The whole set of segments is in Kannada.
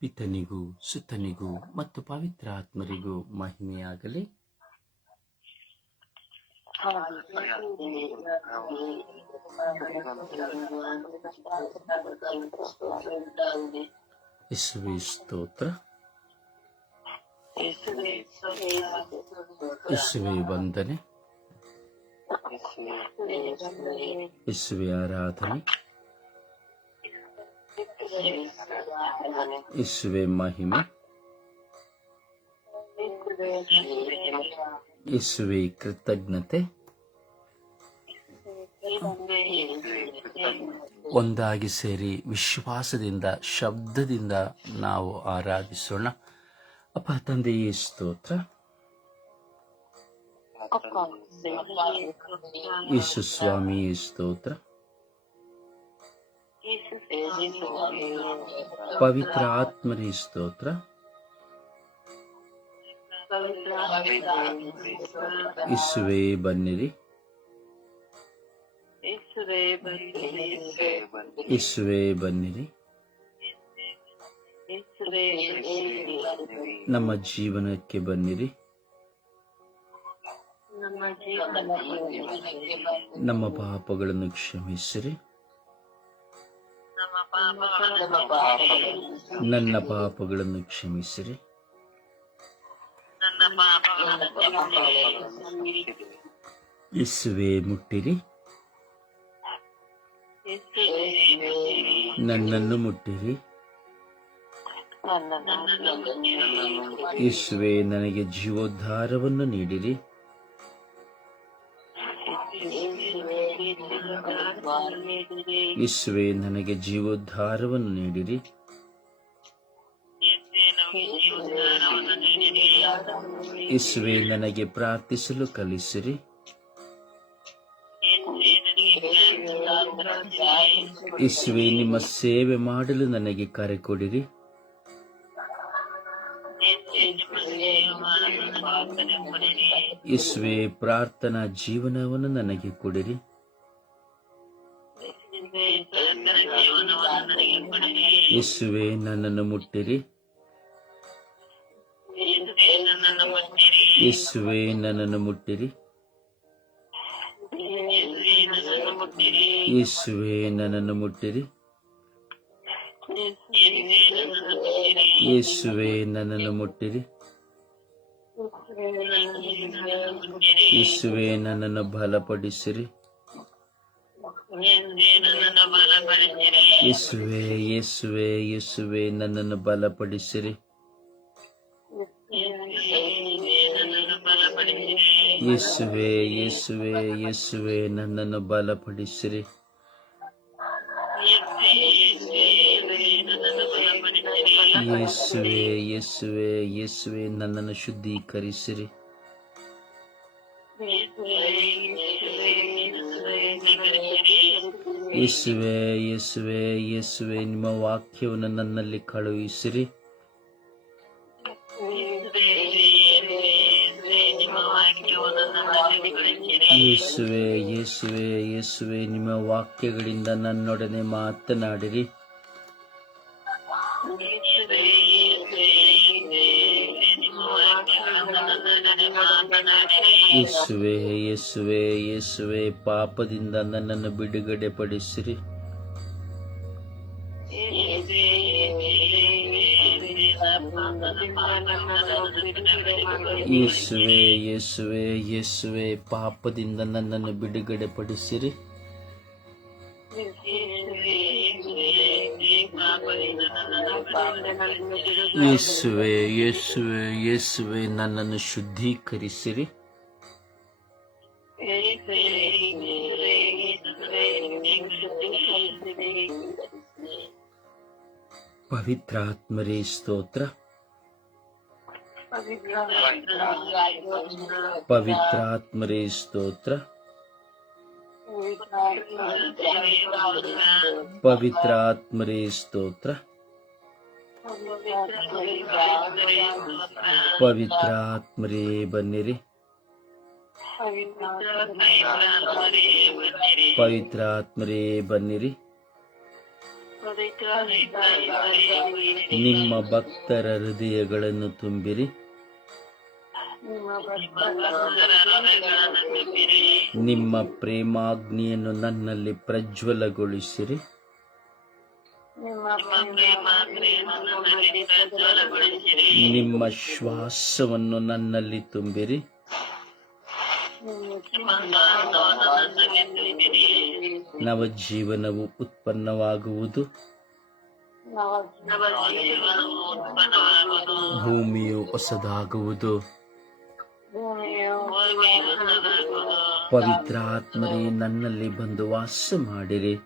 ಪಿತನಿಗೂ ಸುತನಿಗೂ ಮತ್ತು ಪವಿತ್ರಾತ್ಮರಿಗೂ ಮಹಿಮೆಯಾಗಲಿ. ಯೇಸುವೇ ಸ್ತೋತ್ರ, ಯೇಸುವೇ ವಂದನೆ, ಯೇಸುವೇ ಆರಾಧನೆ, ಯೇಸುವೇ ಮಹಿಮೆ, ಯೇಸುವೇ ಕೃತಜ್ಞತೆ. ಒಂದಾಗಿ ಸೇರಿ ವಿಶ್ವಾಸದಿಂದ ಶಬ್ದದಿಂದ ನಾವು ಆರಾಧಿಸೋಣ. ಅಪ್ಪ ತಂದೆಯೇ ಸ್ತೋತ್ರ, ಯೇಸು ಸ್ವಾಮಿಯೇ ಸ್ತೋತ್ರ, ಪವಿತ್ರ ಆತ್ಮರೇ ಸ್ತೋತ್ರ, ಯೇಸುವೇ ಬನ್ನಿರಿ, ಯೇಸುವೇ ಬನ್ನಿರಿ, ನಮ್ಮ ಜೀವನಕ್ಕೆ ಬನ್ನಿರಿ, ನಮ್ಮ ಪಾಪಗಳನ್ನು ಕ್ಷಮಿಸಿರಿ, ನನ್ನ ಪಾಪಗಳನ್ನು ಕ್ಷಮಿಸಿರಿ, ಯೇಸುವೇ ಮುಟ್ಟಿರಿ, ನನ್ನನ್ನು ಮುಟ್ಟಿರಿ, ಯೇಸುವೇ ನನಗೆ ಜೀವೋದ್ಧಾರವನ್ನು ನೀಡಿರಿ, ಯೇಸುವೇ ನನಗೆ ಜೀವೋದ್ಧಾರವನ್ನು ನೀಡಿರಿ, ಯೇಸುವೇ ನನಗೆ ಪ್ರಾರ್ಥಿಸಲು ಕಲಿಸಿರಿ, ಯೇಸುವೇ ನಿಮ್ಮ ಸೇವೆ ಮಾಡಲು ನನಗೆ ಕರೆ ಕೊಡಿರಿ, ಯೇಸುವೇ ಪ್ರಾರ್ಥನಾ ಜೀವನವನ್ನು ನನಗೆ ಕೊಡಿರಿ, ಯೇಸುವೇ ನನ್ನನ್ನು ಮುಟ್ಟಿರಿ, ಯೇಸುವೇ ನನ್ನನ್ನು ಮುಟ್ಟಿರಿ, ಯೇಸುವೇ ನನ್ನನ್ನು ಮುಟ್ಟಿರಿ, ಯೇಸುವೇ ನನ್ನನ್ನು ಮುಟ್ಟಿರಿ, ಯೇಸುವೇ ನನ್ನನ್ನು ಬಲಪಡಿಸಿರಿ, ಯೇಸುವೇ ಯೇಸುವೇ ಯೇಸುವೇ ನನ್ನನ್ನು ಬಲಪಡಿಸಿರಿ, ಯೇಸುವೇ ಯೇಸುವೇ ಯೇಸುವೇ ನನ್ನನ್ನು ಬಲಪಡಿಸಿರಿ, ಯೇಸುವೇ ಯೇಸುವೇ ಯೇಸುವೇ ನನ್ನನ್ನು ಶುದ್ಧೀಕರಿಸಿರಿ, ಯೇಸುವೇ ಯೇಸುವೇ ಯೇಸುವೇ ನಿಮ್ಮ ವಾಕ್ಯವನ್ನು ನನ್ನಲ್ಲಿ ಕಳುಹಿಸಿರಿ, ಯೇಸುವೇ ಯೇಸುವೇ ಯೇಸುವೇ ನಿಮ್ಮ ವಾಕ್ಯಗಳಿಂದ ನನ್ನೊಡನೆ ಮಾತನಾಡಿರಿ, ಯೇಸುವೇ ಯೇಸುವೇ ಯೇಸುವೇ ಪಾಪದಿಂದ ನನ್ನನ್ನು ಬಿಡುಗಡೆ ಪಡಿಸಿರಿ, ಯೇಸುವೇ ಯೇಸುವೇ ಯೇಸುವೇ ಪಾಪದಿಂದ ನನ್ನನ್ನು ಬಿಡುಗಡೆ ಪಡಿಸಿರಿ, ಯೇಸುವೇ ಯೇಸುವೇ ಯೇಸುವೇ ನನ್ನನ್ನು ಶುದ್ಧೀಕರಿಸಿರಿ, ಪವಿತ್ರಾತ್ಮರೇ ಸ್ತೋತ್ರ, ಪವಿತ್ರಾತ್ಮರೇ ಸ್ತೋತ್ರ, ಪವಿತ್ರಾತ್ಮರೇ ಸ್ತೋತ್ರ, ಪವಿತ್ರಾತ್ಮರೇ ಬನ್ನಿರಿ, ಪವಿತ್ರಾತ್ಮರೇ ಬನ್ನಿರಿ, ನಿಮ್ಮ ಭಕ್ತರ ಹೃದಯಗಳನ್ನು ತುಂಬಿರಿ. ನಿಮ್ಮ ಪ್ರೇಮಾಗ್ನಿಯನ್ನು ನನ್ನಲ್ಲಿ ಪ್ರಜ್ವಲಗೊಳಿಸಿರಿ. ನಿಮ್ಮ ಶ್ವಾಸವನ್ನು ನನ್ನಲ್ಲಿ ತುಂಬಿರಿ. ನವಜೀವನವು ಉತ್ಪನ್ನವಾಗುವುದು. ಭೂಮಿಯು ಹೊಸದಾಗುವುದು. ಪವಿತ್ರಾತ್ಮರೇ, ನನ್ನಲ್ಲಿ ಬಂದು ವಾಸ ಮಾಡಿರಿ.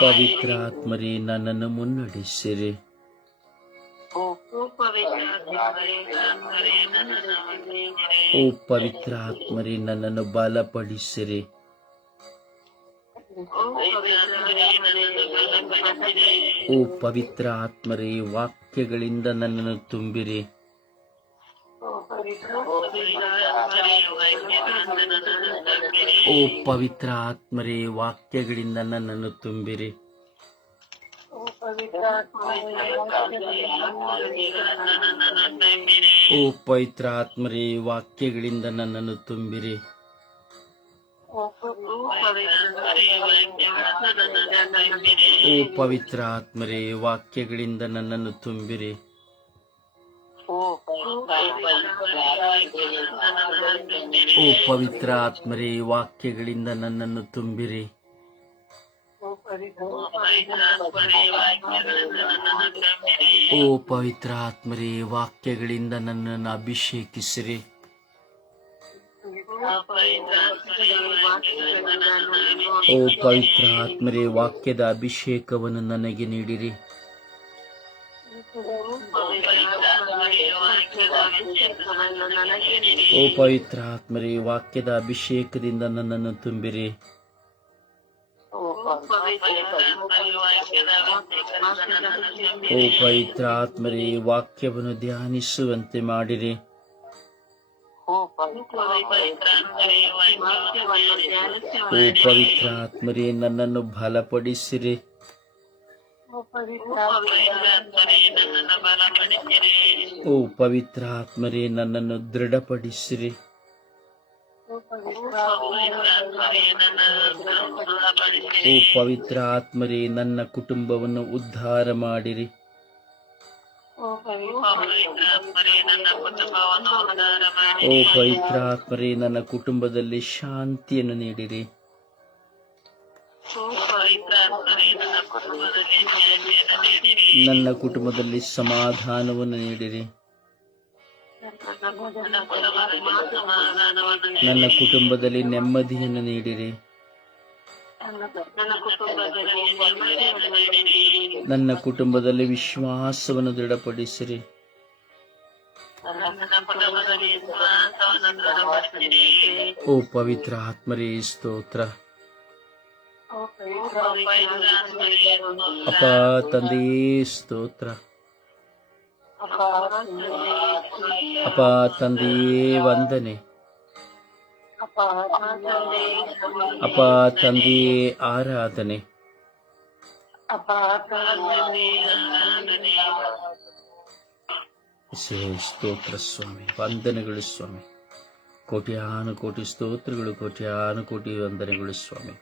ಪವಿತ್ರಾತ್ಮರೇ, ನನ್ನನ್ನು ಮುನ್ನಡೆಸಿರಿ. ಓ ಪವಿತ್ರಾತ್ಮರೇ, ನನ್ನನ್ನು ಬಲಪಡಿಸಿರಿ. ಓ ಪವಿತ್ರಾತ್ಮರೇ, ವಾಕ್ಯಗಳಿಂದ ನನ್ನನ್ನು ತುಂಬಿರಿ. ಓ ಪವಿತ್ರಾತ್ಮರೇ, ವಾಕ್ಯಗಳಿಂದ ನನ್ನನ್ನು ತುಂಬಿರಿ. ಓ ಪವಿತ್ರಾತ್ಮರೇ, ವಾಕ್ಯಗಳಿಂದ ನನ್ನನ್ನು ತುಂಬಿರಿ. ಓ ಪವಿತ್ರಾತ್ಮರೇ, ವಾಕ್ಯಗಳಿಂದ ನನ್ನನ್ನು ತುಂಬಿರಿ. ಓ ಪವಿತ್ರಾತ್ಮರೇ, ವಾಕ್ಯಗಳಿಂದ ನನ್ನನ್ನು ತುಂಬಿರಿ. ಓ ಪವಿತ್ರಾತ್ಮರೇ, ವಾಕ್ಯಗಳಿಂದ ನನ್ನನ್ನು ಅಭಿಷೇಕಿಸಿರಿ. ಓ ಪವಿತ್ರಾತ್ಮರೇ, ವಾಕ್ಯದ ಅಭಿಷೇಕವನ್ನು ನನಗೆ ನೀಡಿರಿ. ಓ ಪವಿತ್ರಾತ್ಮರೇ, ವಾಕ್ಯದ ಅಭಿಷೇಕದಿಂದ ನನ್ನನ್ನು ತುಂಬಿರಿ. ಓ ಪವಿತ್ರಾತ್ಮರೇ, ವಾಕ್ಯವನ್ನು ಧ್ಯಾನಿಸುವಂತೆ ಮಾಡಿರಿ. ಓ ಪವಿತ್ರಾತ್ಮರೇ, ನನ್ನನ್ನು ಬಲಪಡಿಸಿರಿ. ಓ ಪವಿತ್ರಾತ್ಮರೇ, ನನ್ನನ್ನು ದೃಢಪಡಿಸಿರಿ. ಓ ಪವಿತ್ರಾತ್ಮರೇ, ನನ್ನ ಕುಟುಂಬವನ್ನು ಉದ್ಧಾರ ಮಾಡಿರಿ. ಓ ಪವಿತ್ರಾತ್ಮರೇ, ನನ್ನ ಕುಟುಂಬದಲ್ಲಿ ಶಾಂತಿಯನ್ನು ನೀಡಿರಿ. ನನ್ನ ಕುಟುಂಬದಲ್ಲಿ ಸಮಾಧಾನವನ್ನು ನೀಡಿರಿ. ನನ್ನ ಕುಟುಂಬದಲ್ಲಿ ನೆಮ್ಮದಿಯನ್ನು ನೀಡಿರಿ. ನನ್ನ ಕುಟುಂಬದಲ್ಲಿ ವಿಶ್ವಾಸವನ್ನು ದೃಢಪಡಿಸಿರಿ. ಓ ಪವಿತ್ರ ಆತ್ಮರೇ, ಸ್ತೋತ್ರ. ಅಪ್ಪ ತಂದೆಯೇ, ಸ್ತೋತ್ರ. ಅಪ್ಪ ತಂದೆಯೇ, ವಂದನೆ. ಅಪ್ಪ ತಂದೆಯೇ, ಆರಾಧನೆ. ಸ್ತೋತ್ರ ಸ್ವಾಮಿ, ವಂದನೆಗಳು ಸ್ವಾಮಿ. ಕೋಟ್ಯಾನು ಕೋಟಿ ಸ್ತೋತ್ರಗಳು, ಕೋಟ್ಯಾನು ಕೋಟಿ ವಂದನೆಗಳು ಸ್ವಾಮಿ.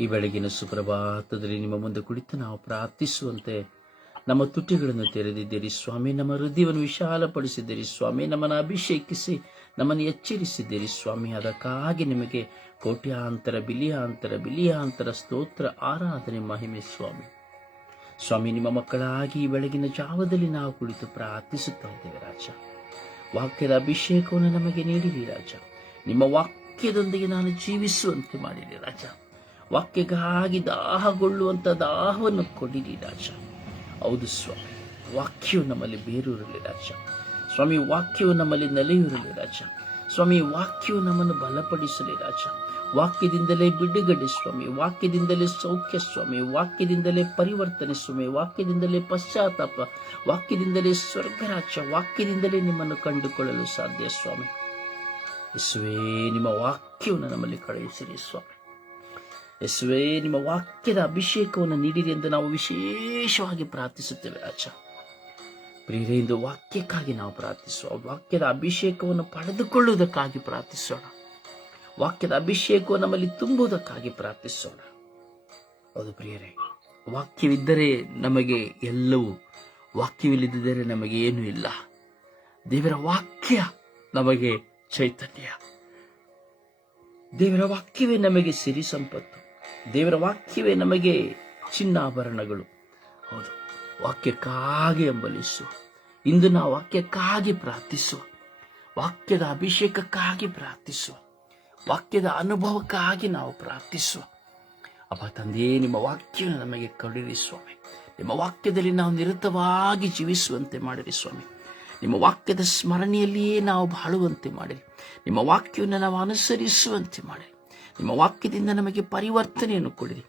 ಈ ಬೆಳಗಿನ ಸುಪ್ರಭಾತದಲ್ಲಿ ನಿಮ್ಮ ಮುಂದೆ ಕುಳಿತು ನಾವು ಪ್ರಾರ್ಥಿಸುವಂತೆ ನಮ್ಮ ತುಟಿಗಳನ್ನು ತೆರೆದಿದ್ದೀರಿ ಸ್ವಾಮಿ. ನಮ್ಮ ಹೃದಯವನ್ನು ವಿಶಾಲಪಡಿಸಿದ್ದೀರಿ ಸ್ವಾಮಿ. ನಮ್ಮನ್ನು ಅಭಿಷೇಕಿಸಿ ನಮ್ಮನ್ನು ಎಚ್ಚರಿಸಿದ್ದೀರಿ ಸ್ವಾಮಿ. ಅದಕ್ಕಾಗಿ ನಿಮಗೆ ಕೋಟ್ಯಾಂತರ ಬಿಲಿಯಾಂತರ ಸ್ತೋತ್ರ, ಆರಾಧನೆ, ಮಹಿಮೆ ಸ್ವಾಮಿ. ಸ್ವಾಮಿ, ನಿಮ್ಮ ಮಕ್ಕಳಾಗಿ ಈ ಬೆಳಗಿನ ಜಾವದಲ್ಲಿ ನಾವು ಕುಳಿತು ಪ್ರಾರ್ಥಿಸುತ್ತಾ ಇದ್ದೇವೆ ರಾಜ. ವಾಕ್ಯದ ಅಭಿಷೇಕವನ್ನು ನಮಗೆ ನೀಡಿರಿ ರಾಜ. ನಿಮ್ಮ ವಾಕ್ಯದೊಂದಿಗೆ ನಾನು ಜೀವಿಸುವಂತೆ ಮಾಡಿರಿ ರಾಜ. ವಾಕ್ಯಕ್ಕಾಗಿ ದಾಹಗೊಳ್ಳುವಂಥ ದಾಹವನ್ನು ಕೊಡಿರಿ ರಾಜ. ಹೌದು ಸ್ವಾಮಿ, ವಾಕ್ಯವು ನಮ್ಮಲ್ಲಿ ಬೇರೂರಲಿ ರಾಜ. ಸ್ವಾಮಿ, ವಾಕ್ಯವು ನಮ್ಮಲ್ಲಿ ನೆಲೆಯೂರಲಿ ರಾಜ. ಸ್ವಾಮಿ, ವಾಕ್ಯವು ನಮ್ಮನ್ನು ಬಲಪಡಿಸಲಿ ರಾಜ. ವಾಕ್ಯದಿಂದಲೇ ಬಿಡುಗಡೆ ಸ್ವಾಮಿ, ವಾಕ್ಯದಿಂದಲೇ ಸೌಖ್ಯ ಸ್ವಾಮಿ, ವಾಕ್ಯದಿಂದಲೇ ಪರಿವರ್ತನೆ ಸ್ವಾಮಿ, ವಾಕ್ಯದಿಂದಲೇ ಪಶ್ಚಾತ್ತಾಪ, ವಾಕ್ಯದಿಂದಲೇ ಸ್ವರ್ಗರಾಜ್ಯ, ವಾಕ್ಯದಿಂದಲೇ ನಿಮ್ಮನ್ನು ಕಂಡುಕೊಳ್ಳಲು ಸಾಧ್ಯ ಸ್ವಾಮಿ. ಯೇಸುವೇ, ನಿಮ್ಮ ವಾಕ್ಯವನ್ನು ನಮ್ಮಲ್ಲಿ ಕಳುಹಿಸಿರಿ ಸ್ವಾಮಿ. ಯೇಸುವೇ, ನಿಮ್ಮ ವಾಕ್ಯದ ಅಭಿಷೇಕವನ್ನು ನೀಡಿರಿ ಎಂದು ನಾವು ವಿಶೇಷವಾಗಿ ಪ್ರಾರ್ಥಿಸುತ್ತೇವೆ ರಾಜ. ಪ್ರಿಯರೇ, ಇಂದು ವಾಕ್ಯಕ್ಕಾಗಿ ನಾವು ಪ್ರಾರ್ಥಿಸುವ, ವಾಕ್ಯದ ಅಭಿಷೇಕವನ್ನು ಪಡೆದುಕೊಳ್ಳುವುದಕ್ಕಾಗಿ ಪ್ರಾರ್ಥಿಸೋಣ. ವಾಕ್ಯದ ಅಭಿಷೇಕವನ್ನು ನಮ್ಮಲ್ಲಿ ತುಂಬುವುದಕ್ಕಾಗಿ ಪ್ರಾರ್ಥಿಸೋಣ. ಹೌದು ಪ್ರಿಯರೇ, ವಾಕ್ಯವಿದ್ದರೆ ನಮಗೆ ಎಲ್ಲವೂ, ವಾಕ್ಯವಿಲ್ಲದಿದ್ದರೆ ನಮಗೆ ಏನೂ ಇಲ್ಲ. ದೇವರ ವಾಕ್ಯ ನಮಗೆ ಚೈತನ್ಯ, ದೇವರ ವಾಕ್ಯವೇ ನಮಗೆ ಸಿರಿ ಸಂಪತ್ತು, ದೇವರ ವಾಕ್ಯವೇ ನಮಗೆ ಚಿನ್ನಾಭರಣಗಳು. ಹೌದು, ವಾಕ್ಯಕ್ಕಾಗಿ ಹಂಬಲಿಸುವ, ಇಂದು ನಾವು ವಾಕ್ಯಕ್ಕಾಗಿ ಪ್ರಾರ್ಥಿಸುವ, ವಾಕ್ಯದ ಅಭಿಷೇಕಕ್ಕಾಗಿ ಪ್ರಾರ್ಥಿಸುವ, ವಾಕ್ಯದ ಅನುಭವಕ್ಕಾಗಿ ನಾವು ಪ್ರಾರ್ಥಿಸುವ. ಅಪ್ಪ ತಂದೆಯೇ, ನಿಮ್ಮ ವಾಕ್ಯವನ್ನು ನಮಗೆ ಕೊಡಿರಿ ಸ್ವಾಮಿ. ನಿಮ್ಮ ವಾಕ್ಯದಲ್ಲಿ ನಾವು ನಿರತವಾಗಿ ಜೀವಿಸುವಂತೆ ಮಾಡಿರಿ ಸ್ವಾಮಿ. ನಿಮ್ಮ ವಾಕ್ಯದ ಸ್ಮರಣೆಯಲ್ಲಿಯೇ ನಾವು ಬಾಳುವಂತೆ ಮಾಡಿರಿ. ನಿಮ್ಮ ವಾಕ್ಯವನ್ನು ನಾವು ಅನುಸರಿಸುವಂತೆ ಮಾಡಿರಿ. ನಿಮ್ಮ ವಾಕ್ಯದಿಂದ ನಮಗೆ ಪರಿವರ್ತನೆಯನ್ನು ಕೊಡಿರಿ.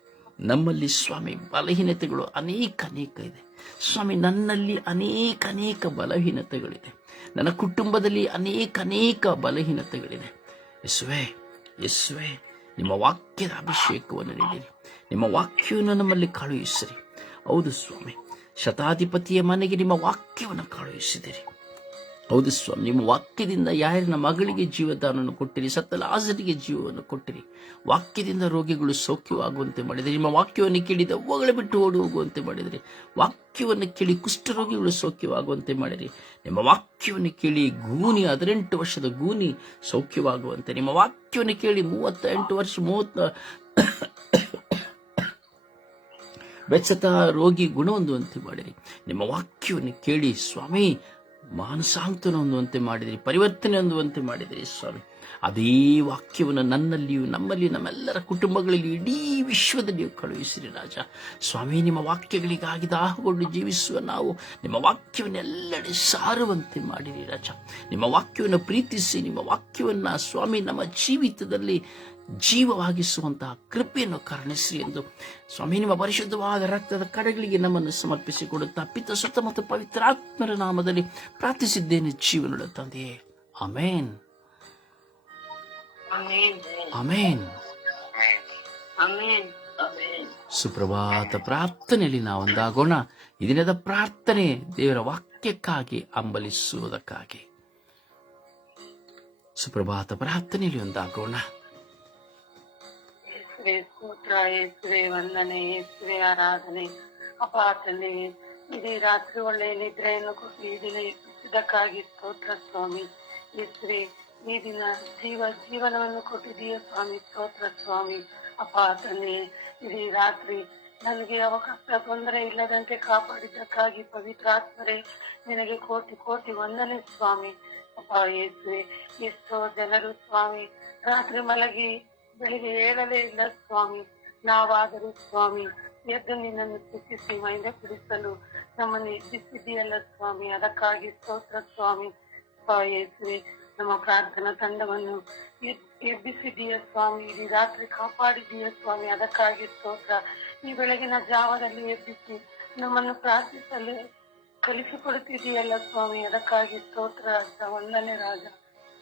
ನಮ್ಮಲ್ಲಿ ಸ್ವಾಮಿ ಬಲಹೀನತೆಗಳು ಅನೇಕ ಇದೆ ಸ್ವಾಮಿ. ನನ್ನಲ್ಲಿ ಅನೇಕ ಬಲಹೀನತೆಗಳಿದೆ. ನನ್ನ ಕುಟುಂಬದಲ್ಲಿ ಅನೇಕ ಬಲಹೀನತೆಗಳಿದೆ. ಯೇಸುವೇ, ನಿಮ್ಮ ವಾಕ್ಯದ ಅಭಿಷೇಕವನ್ನು ನೀಡಿರಿ. ನಿಮ್ಮ ವಾಕ್ಯವನ್ನು ನಮ್ಮಲ್ಲಿ ಕಳುಹಿಸಿರಿ. ಹೌದು ಸ್ವಾಮಿ, ಶತಾಧಿಪತಿಯ ಮನೆಗೆ ನಿಮ್ಮ ವಾಕ್ಯವನ್ನು ಕಳುಹಿಸಿದಿರಿ. ಹೌದು ಸ್ವಾಮಿ, ನಿಮ್ಮ ವಾಕ್ಯದಿಂದ ಯಾರಿನ ಮಗಳಿಗೆ ಜೀವದಾನವನ್ನು ಕೊಟ್ಟಿರಿ, ಸತ್ತ ಲಾಜರನಿಗೆ ಜೀವವನ್ನು ಕೊಟ್ಟಿರಿ. ವಾಕ್ಯದಿಂದ ರೋಗಿಗಳು ಸೌಖ್ಯವಾಗುವಂತೆ ಮಾಡಿದಿರಿ. ನಿಮ್ಮ ವಾಕ್ಯವನ್ನು ಕೇಳಿ ದೆವ್ವಗಳು ಬಿಟ್ಟು ಓಡಿ ಹೋಗುವಂತೆ ಮಾಡಿದಿರಿ. ವಾಕ್ಯವನ್ನು ಕೇಳಿ ಕುಷ್ಠರೋಗಿಗಳು ಸೌಖ್ಯವಾಗುವಂತೆ ಮಾಡಿರಿ. ನಿಮ್ಮ ವಾಕ್ಯವನ್ನು ಕೇಳಿ 18 ವರ್ಷದ ಗೂನಿ ಸೌಖ್ಯವಾಗುವಂತೆ, ನಿಮ್ಮ ವಾಕ್ಯವನ್ನು ಕೇಳಿ 38 ವರ್ಷ ಬೆಚ್ಚತ ರೋಗಿ ಗುಣ ಹೊಂದುವಂತೆ ಮಾಡಿರಿ. ನಿಮ್ಮ ವಾಕ್ಯವನ್ನು ಕೇಳಿ ಸ್ವಾಮಿ ಮಾನಸಾಂತನ ಹೊಂದುವಂತೆ ಮಾಡಿದಿರಿ, ಪರಿವರ್ತನೆ ಹೊಂದುವಂತೆ ಮಾಡಿದಿರಿ ಸ್ವಾಮಿ. ಅದೇ ವಾಕ್ಯವನ್ನು ನನ್ನಲ್ಲಿಯೂ, ನಮ್ಮಲ್ಲಿ, ನಮ್ಮೆಲ್ಲರ ಕುಟುಂಬಗಳಲ್ಲಿ, ಇಡೀ ವಿಶ್ವದಲ್ಲಿಯೂ ಕಳುಹಿಸಿರಿ ರಾಜ. ಸ್ವಾಮಿ, ನಿಮ್ಮ ವಾಕ್ಯಗಳಿಗಾಗಿ ದಾಹಗೊಂಡು ಜೀವಿಸುವ ನಾವು ನಿಮ್ಮ ವಾಕ್ಯವನ್ನೆಲ್ಲೆಡೆ ಸಾರುವಂತೆ ಮಾಡಿರಿ ರಾಜ. ನಿಮ್ಮ ವಾಕ್ಯವನ್ನು ಪ್ರೀತಿಸಿ, ನಿಮ್ಮ ವಾಕ್ಯವನ್ನು ಸ್ವಾಮಿ ನಮ್ಮ ಜೀವಿತದಲ್ಲಿ ಜೀವವಾಗಿಸುವಂತಹ ಕೃಪೆಯನ್ನು ಕರುಣಿಸಿ ಎಂದು ಸ್ವಾಮಿ ನಿಮ್ಮ ಪರಿಶುದ್ಧವಾದ ರಕ್ತದ ಕಡೆಗಳಿಗೆ ನಮ್ಮನ್ನು ಸಮರ್ಪಿಸಿಕೊಡುತ್ತಾ ಪಿತ ಸುತ್ತ ಮತ್ತು ಪವಿತ್ರಾತ್ಮರ ನಾಮದಲ್ಲಿ ಪ್ರಾರ್ಥಿಸಿದ್ದೇನೆ ಜೀವನದ ತಂದೆಯೇ, ಆಮೇನ್, ಆಮೇನ್. ಸುಪ್ರಭಾತ ಪ್ರಾರ್ಥನೆಯಲ್ಲಿ ನಾವು ಒಂದಾಗೋಣ. ಈ ದಿನದ ಪ್ರಾರ್ಥನೆ ದೇವರ ವಾಕ್ಯಕ್ಕಾಗಿ ಹಂಬಲಿಸುವುದಕ್ಕಾಗಿ. ಸುಪ್ರಭಾತ ಪ್ರಾರ್ಥನೆಯಲ್ಲಿ ಒಂದಾಗೋಣ. ಸ್ತೋತ್ರ, ಯೇಸುವೆ ವಂದನೆ, ಯೇಸುವೆ ಆರಾಧನೆ. ಅಪ್ಪ ತಂದೆಯೇ, ಇಡೀ ರಾತ್ರಿ ಒಳ್ಳೆಯ ನಿದ್ರೆಯನ್ನು ಕೊಟ್ಟು ಈ ದಿನ ಎಬ್ಬಿಸಿದ್ದಕ್ಕಾಗಿ ಸ್ತೋತ್ರ ಸ್ವಾಮಿ. ಯೇಸುವೆ, ಈ ದಿನ ಜೀವನವನ್ನು ಕೊಟ್ಟಿದೀಯ ಸ್ವಾಮಿ, ಸ್ತೋತ್ರ ಸ್ವಾಮಿ. ಅಪ್ಪ ತಂದೆಯೇ, ಇಡೀ ರಾತ್ರಿ ನನಗೆ ಅವಕಾಶ ತೊಂದರೆ ಇಲ್ಲದಂತೆ ಕಾಪಾಡಿದ್ದಕ್ಕಾಗಿ ಪವಿತ್ರಾತ್ಮರೇ ನಿನಗೆ ಕೋಟಿ ವಂದನೆ ಸ್ವಾಮಿ. ಅಪ್ಪ ಯೇಸುವೆ, ಎಷ್ಟೋ ಜನರು ಸ್ವಾಮಿ ರಾತ್ರಿ ಮಲಗಿ ಬೆಳಿಗ್ಗೆ ಏಳಲೇ ಇಲ್ಲ ಸ್ವಾಮಿ. ನಾವಾದರೂ ಸ್ವಾಮಿ ಎದ್ದು ನಿನ್ನನ್ನು ಸ್ತುತಿಸಿ ಮೈಂದ ಕುಡಿಸಲು ನಮ್ಮನ್ನು ಎಬ್ಬಿಸಿದೆಯಲ್ಲ ಸ್ವಾಮಿ, ಅದಕ್ಕಾಗಿ ಸ್ತೋತ್ರ ಸ್ವಾಮಿ. ಯೇಸುವೆ, ನಮ್ಮ ಪ್ರಾರ್ಥನಾ ತಂಡವನ್ನು ಎಬ್ಬಿಸಿದೀಯ ಸ್ವಾಮಿ, ಇಡೀ ರಾತ್ರಿ ಕಾಪಾಡಿದೀಯ ಸ್ವಾಮಿ, ಅದಕ್ಕಾಗಿ ಸ್ತೋತ್ರ. ಈ ಬೆಳಗಿನ ಜಾವದಲ್ಲಿ ಎಬ್ಬಿಸಿ ನಮ್ಮನ್ನು ಪ್ರಾರ್ಥಿಸಲು ಕಲಿಸಿಕೊಡುತ್ತಿದೆಯಲ್ಲ ಸ್ವಾಮಿ, ಅದಕ್ಕಾಗಿ ಸ್ತೋತ್ರ ರಾಜ, ವಂದನೆ ರಾಜ.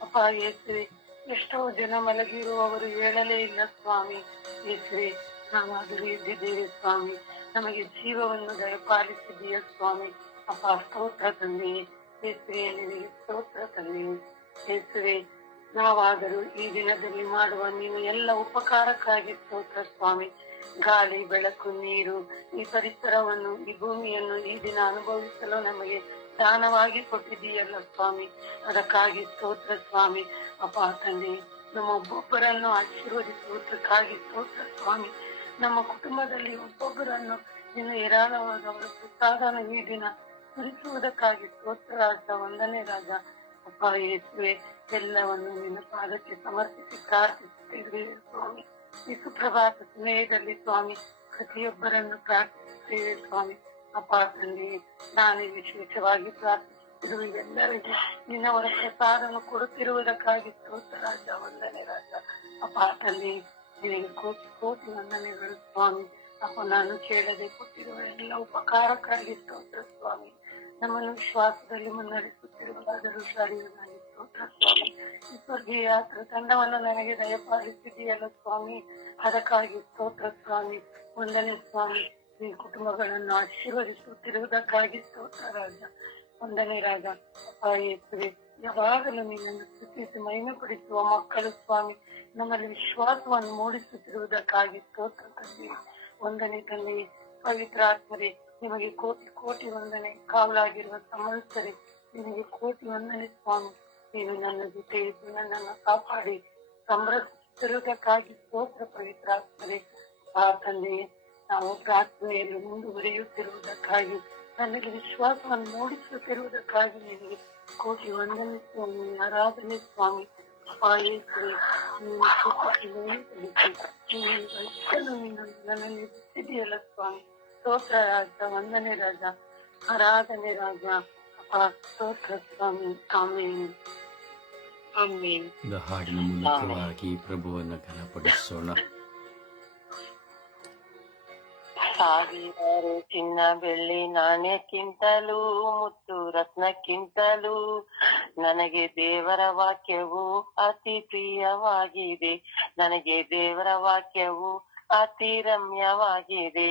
ಅಪ್ಪ ಯೇಸುವೆ, ಎಷ್ಟೋ ಜನ ಮಲಗಿರುವವರು ಹೇಳಲೇ ಇಲ್ಲ ಸ್ವಾಮಿ. ಯೇಸುವೆ, ನಾವಾದರೂ ಎದ್ದಿದ್ದೇವೆ ಸ್ವಾಮಿ, ನಮಗೆ ಜೀವವನ್ನು ದಯಪಾಲಿಸಿದೀಯ ಸ್ವಾಮಿ. ಅಪ್ಪ ಸ್ತೋತ್ರ ತಂದೆಯೇ, ಯೇಸುವೆ ನಿನಗೆ ಸ್ತೋತ್ರ ತಂದೆಯೇ. ಯೇಸುವೆ, ನಾವಾದರೂ ಈ ದಿನದಲ್ಲಿ ಮಾಡುವ ನೀನು ಎಲ್ಲ ಉಪಕಾರಕ್ಕಾಗಿ ಸ್ತೋತ್ರ ಸ್ವಾಮಿ. ಗಾಳಿ, ಬೆಳಕು, ನೀರು, ಈ ಪರಿಸರವನ್ನು, ಈ ಭೂಮಿಯನ್ನು ಈ ದಿನ ಅನುಭವಿಸಲು ನಮಗೆ ದಾನವಾಗಿ ಕೊಟ್ಟಿದೀಯಲ್ಲ ಸ್ವಾಮಿ, ಅದಕ್ಕಾಗಿ ಸ್ತೋತ್ರ ಸ್ವಾಮಿ. ಅಪ್ಪ ತಂದೆ, ನಮ್ಮ ಒಬ್ಬೊಬ್ಬರನ್ನು ಆಶೀರ್ವದಿಸುವುದಕ್ಕಾಗಿ ಸ್ತೋತ್ರ ಸ್ವಾಮಿ. ನಮ್ಮ ಕುಟುಂಬದಲ್ಲಿ ಒಬ್ಬೊಬ್ಬರನ್ನು ಇನ್ನು ಏರಾಳವಾದವರ ಪ್ರಸಾದನ ಈ ದಿನ ಸುರಿಸುವುದಕ್ಕಾಗಿ ಸ್ತೋತ್ರ ರಾಜ, ವಂದನೆ ರಾಜ. ಅಪ್ಪ ಯೇಸುವೆ, ಎಲ್ಲವನ್ನು ನಿನ್ನ ಪಾದಕ್ಕೆ ಸಮರ್ಪಿಸಿ ಪ್ರಾರ್ಥಿಸುತ್ತೇವೆ ಸ್ವಾಮಿ. ಈ ಸುಪ್ರಭಾತ ಸಮಯದಲ್ಲಿ ಸ್ವಾಮಿ ಪ್ರತಿಯೊಬ್ಬರನ್ನು ಪ್ರಾರ್ಥಿಸುತ್ತೇವೆ ಸ್ವಾಮಿ. ಅಪ್ಪ ತಂದೆ, ನಾನೇ ವಿಶೇಷವಾಗಿ ಪ್ರಾರ್ಥಿಸುತ್ತಿರುವ ಎಲ್ಲರಿಗೆ ನಿನ್ನವರ ಪ್ರಸಾದವನ್ನು ಕೊಡುತ್ತಿರುವುದಕ್ಕಾಗಿ ಸ್ತೋತ್ರ ರಾಜ, ವಂದನೆ ರಾಜ. ಅಪ್ಪ ತಂದೆ, ನಿನಗೆ ಕೋಟಿ ವಂದನೆಗಳು ಸ್ವಾಮಿ. ಅಪ್ಪ, ನಾನು ಕೇಳದೆ ಕೊಟ್ಟಿರುವ ಎಲ್ಲ ಉಪಕಾರಕ್ಕಾಗಿ ಸ್ತೋತ್ರ ಸ್ವಾಮಿ. ನಮ್ಮನ್ನು ವಿಶ್ವಾಸದಲ್ಲಿ ಮುನ್ನಡೆಸುತ್ತಿರುವುದಾದರೂ ಶಾರೀರನಾಗಿ ಸ್ತೋತ್ರ ಸ್ವಾಮಿ. ಈ ಸ್ವರ್ಗೀಯ ತಂಡವನ್ನು ನನಗೆ ದಯಪಾಲಿಸಿದೆಯಲ್ಲ ಸ್ವಾಮಿ, ಅದಕ್ಕಾಗಿ ಸ್ತೋತ್ರ ಸ್ವಾಮಿ. ವಂದನೆ ಸ್ವಾಮಿ. ಈ ಕುಟುಂಬಗಳನ್ನು ಆಶೀರ್ವದಿಸುತ್ತಿರುವುದಕ್ಕಾಗಿ ಸ್ತೋತ್ರ ರಾಜ. ವಂದನೆ ರಾಜ. ಅಪ್ಪ ಯೇಸುವೆ, ಯಾವಾಗಲೂ ನಿನ್ನನ್ನು ಸ್ತುತಿಸಿ ಮಹಿಮೆ ಪಡಿಸುವ ಮಕ್ಕಳು ಸ್ವಾಮಿ, ನಮ್ಮಲ್ಲಿ ವಿಶ್ವಾಸವನ್ನು ಮೂಡಿಸುತ್ತಿರುವುದಕ್ಕಾಗಿ ಸ್ತೋತ್ರ ತಂದೆ. ವಂದನೆ ತಂದೆ. ಪವಿತ್ರ ಆತ್ಮರೇ, ನಿಮಗೆ ಕೋಟಿ ಕೋಟಿ ವಂದನೆ. ಕಾವಲಾಗಿರುವ ಸಮರ್ಥರೇ, ನಿಮಗೆ ಕೋಟಿ ವಂದನೆ ಸ್ವಾಮಿ. ನೀವು ನನ್ನ ಜೊತೆ ಇದ್ದು ನನ್ನನ್ನು ಕಾಪಾಡಿ ಸಂರಕ್ಷಿಸಿರುವುದಕ್ಕಾಗಿ ಸ್ತೋತ್ರ. ಪವಿತ್ರ ಆತ್ಮರೇ, ಆ ತಂದೆಯೇ, ನಾವು ಪ್ರಾರ್ಥನೆಯಲ್ಲಿ ಮುಂದುವರಿಯುತ್ತಿರುವುದಕ್ಕಾಗಿ, ನನಗೆ ವಿಶ್ವಾಸವನ್ನು ಮೂಡಿಸುತ್ತಿರುವುದಕ್ಕಾಗಿ ನಿಮಗೆ ಕೋಟಿ ವಂದನೆ ಸ್ವಾಮಿ. ಆರಾಧನೆ ಸ್ವಾಮಿ. ಯೇಸುವೆ, ನೀನು ನನ್ನಲ್ಲಿ ಬಿಟ್ಟಿದೆಯಲ್ಲ ಸ್ವಾಮಿ. ಸ್ತೋತ್ರ ರಾಜ. ವಂದನೆ ರಾಜ. ಆರಾಧನೆ ರಾಜ. ಸ್ತೋತ್ರ ಸ್ವಾಮಿ. ಆಮೇನ್ ಆಮೇನ್. ಹಾಡಿನ ಮೂಲಕವಾಗಿ ಪ್ರಭುವನ್ನು ಘನಪಡಿಸೋಣ. ಸಾವಿರಾರು ಚಿನ್ನ ಬೆಳ್ಳಿ ನಾಣ್ಯಕ್ಕಿಂತಲೂ ಮುತ್ತು ರತ್ನಕ್ಕಿಂತಲೂ ನನಗೆ ದೇವರ ವಾಕ್ಯವು ಅತಿ ಪ್ರಿಯವಾಗಿದೆ. ನನಗೆ ದೇವರ ವಾಕ್ಯವು ಅತಿ ರಮ್ಯವಾಗಿದೆ.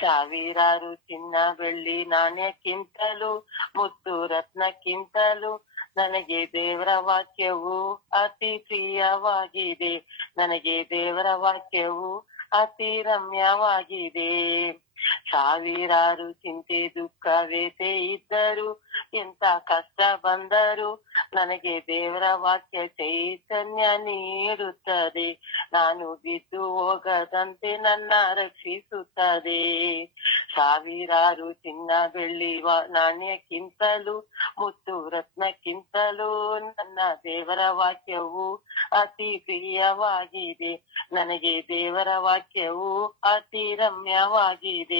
ಸಾವಿರಾರು ಚಿನ್ನ ಬೆಳ್ಳಿ ನಾಣ್ಯಕ್ಕಿಂತಲೂ ಮುತ್ತು ರತ್ನಕ್ಕಿಂತಲೂ ನನಗೆ ದೇವರ ವಾಕ್ಯವು ಅತಿ ಪ್ರಿಯವಾಗಿದೆ. ನನಗೆ ದೇವರ ವಾಕ್ಯವು ಅತಿ ರಮ್ಯವಾಗಿದೆ. ಸಾವಿರಾರು ಚಿಂತೆ ದುಃಖ ವ್ಯಥೆ ಇದ್ದರು, ಎಂತ ಕಷ್ಟ ಬಂದರು, ನನಗೆ ದೇವರ ವಾಕ್ಯ ಚೈತನ್ಯ ನೀಡುತ್ತದೆ. ನಾನು ಬಿದ್ದು ಹೋಗದಂತೆ ನನ್ನ ರಕ್ಷಿಸುತ್ತದೆ. ಸಾವಿರಾರು ಚಿನ್ನ ಬೆಳ್ಳಿ ನಾಣ್ಯಕ್ಕಿಂತಲೂ ಮುತ್ತು ರತ್ನಕ್ಕಿಂತಲೂ ನನ್ನ ದೇವರ ವಾಕ್ಯವು ಅತಿ ಪ್ರಿಯವಾಗಿದೆ. ನನಗೆ ದೇವರ ವಾಕ್ಯವು ಅತಿ ರಮ್ಯವಾಗಿದೆ.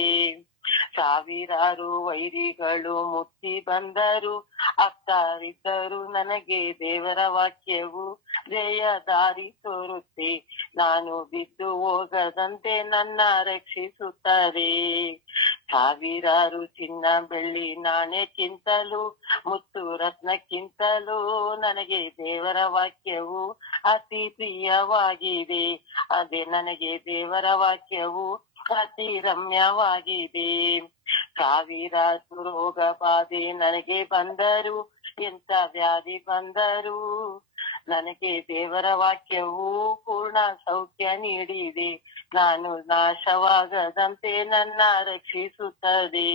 ಸಾವಿರಾರು ವೈರಿಗಳು ಮುತ್ತಿ ಬಂದರು, ಅತ್ತಾರಿದ್ದರು, ನನಗೆ ದೇವರ ವಾಕ್ಯವು ಜಯ ದಾರಿ ತೋರುತ್ತೆ. ನಾನು ಬಿದ್ದು ಹೋಗದಂತೆ ನನ್ನ ರಕ್ಷಿಸುತ್ತದೆ. ಸಾವಿರಾರು ಚಿನ್ನ ಬೆಳ್ಳಿ ನಾಣ್ಯಕ್ಕಿಂತಲೂ ಮುತ್ತು ರತ್ನಕ್ಕಿಂತಲೂ ನನಗೆ ದೇವರ ವಾಕ್ಯವು ಅತಿ ಪ್ರಿಯವಾಗಿದೆ. ಅದೇ ನನಗೆ ದೇವರ ವಾಕ್ಯವು ಅತಿ ರಮ್ಯವಾಗಿದೆ. ಸಾವಿರಾರು ರೋಗ ಬಾಧೆ ನನಗೆ ಬಂದರು, ಎಂತ ವ್ಯಾಧಿ ಬಂದರು, ನನಗೆ ದೇವರ ವಾಕ್ಯವು ಪೂರ್ಣ ಸೌಖ್ಯ ನೀಡಿದೆ. ನಾನು ನಾಶವಾಗದಂತೆ ನನ್ನ ರಕ್ಷಿಸುತ್ತದೆ.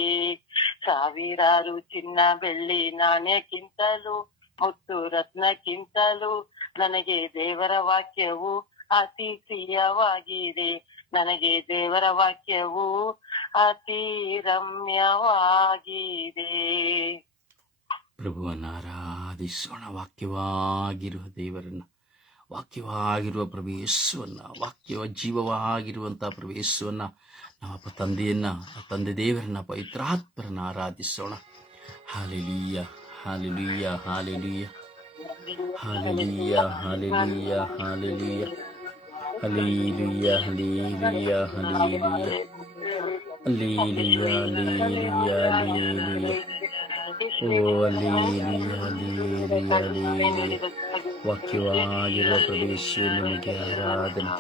ಸಾವಿರಾರು ಚಿನ್ನ ಬೆಳ್ಳಿ ನಾಣ್ಯಕ್ಕಿಂತಲೂ ಮುತ್ತು ರತ್ನಕ್ಕಿಂತಲೂ ನನಗೆ ದೇವರ ವಾಕ್ಯವು ಅತಿ ಪ್ರಿಯವಾಗಿದೆ. ನನಗೆ ದೇವರ ವಾಕ್ಯವು ಅತಿ ರಮ್ಯವಾಗಿದೆ. ಪ್ರಭುವನ್ನು ಆರಾಧಿಸೋಣ. ವಾಕ್ಯವಾಗಿರುವ ದೇವರನ್ನ, ವಾಕ್ಯವಾಗಿರುವ ಪ್ರಭು ಯೇಸುವನ್ನ, ವಾಕ್ಯವ ಜೀವವಾಗಿರುವಂತಹ ಪ್ರಭು ಯೇಸುವನ್ನ, ನಮ್ಮ ತಂದೆಯನ್ನ, ತಂದೆ ದೇವರನ್ನ, ಪವಿತ್ರಾತ್ಮರನ್ನ ಆರಾಧಿಸೋಣ. Hallelujah, hallelujah, hallelujah, hallelujah, hallelujah, hallelujah, hallelujah, hallelujah, hallelujah, hallelujah, hallelujah, hallelujah. ಓ ಹಲ್ಲೆಲೂಯಾ, ಹಲ್ಲೆಲೂಯಾ, ಹಲ್ಲೆಲೂಯಾ. ವಾಕ್ಯವಾಗಿರುವ ಪ್ರಭು ನಿಮಗೆ ಆರಾಧನೆ.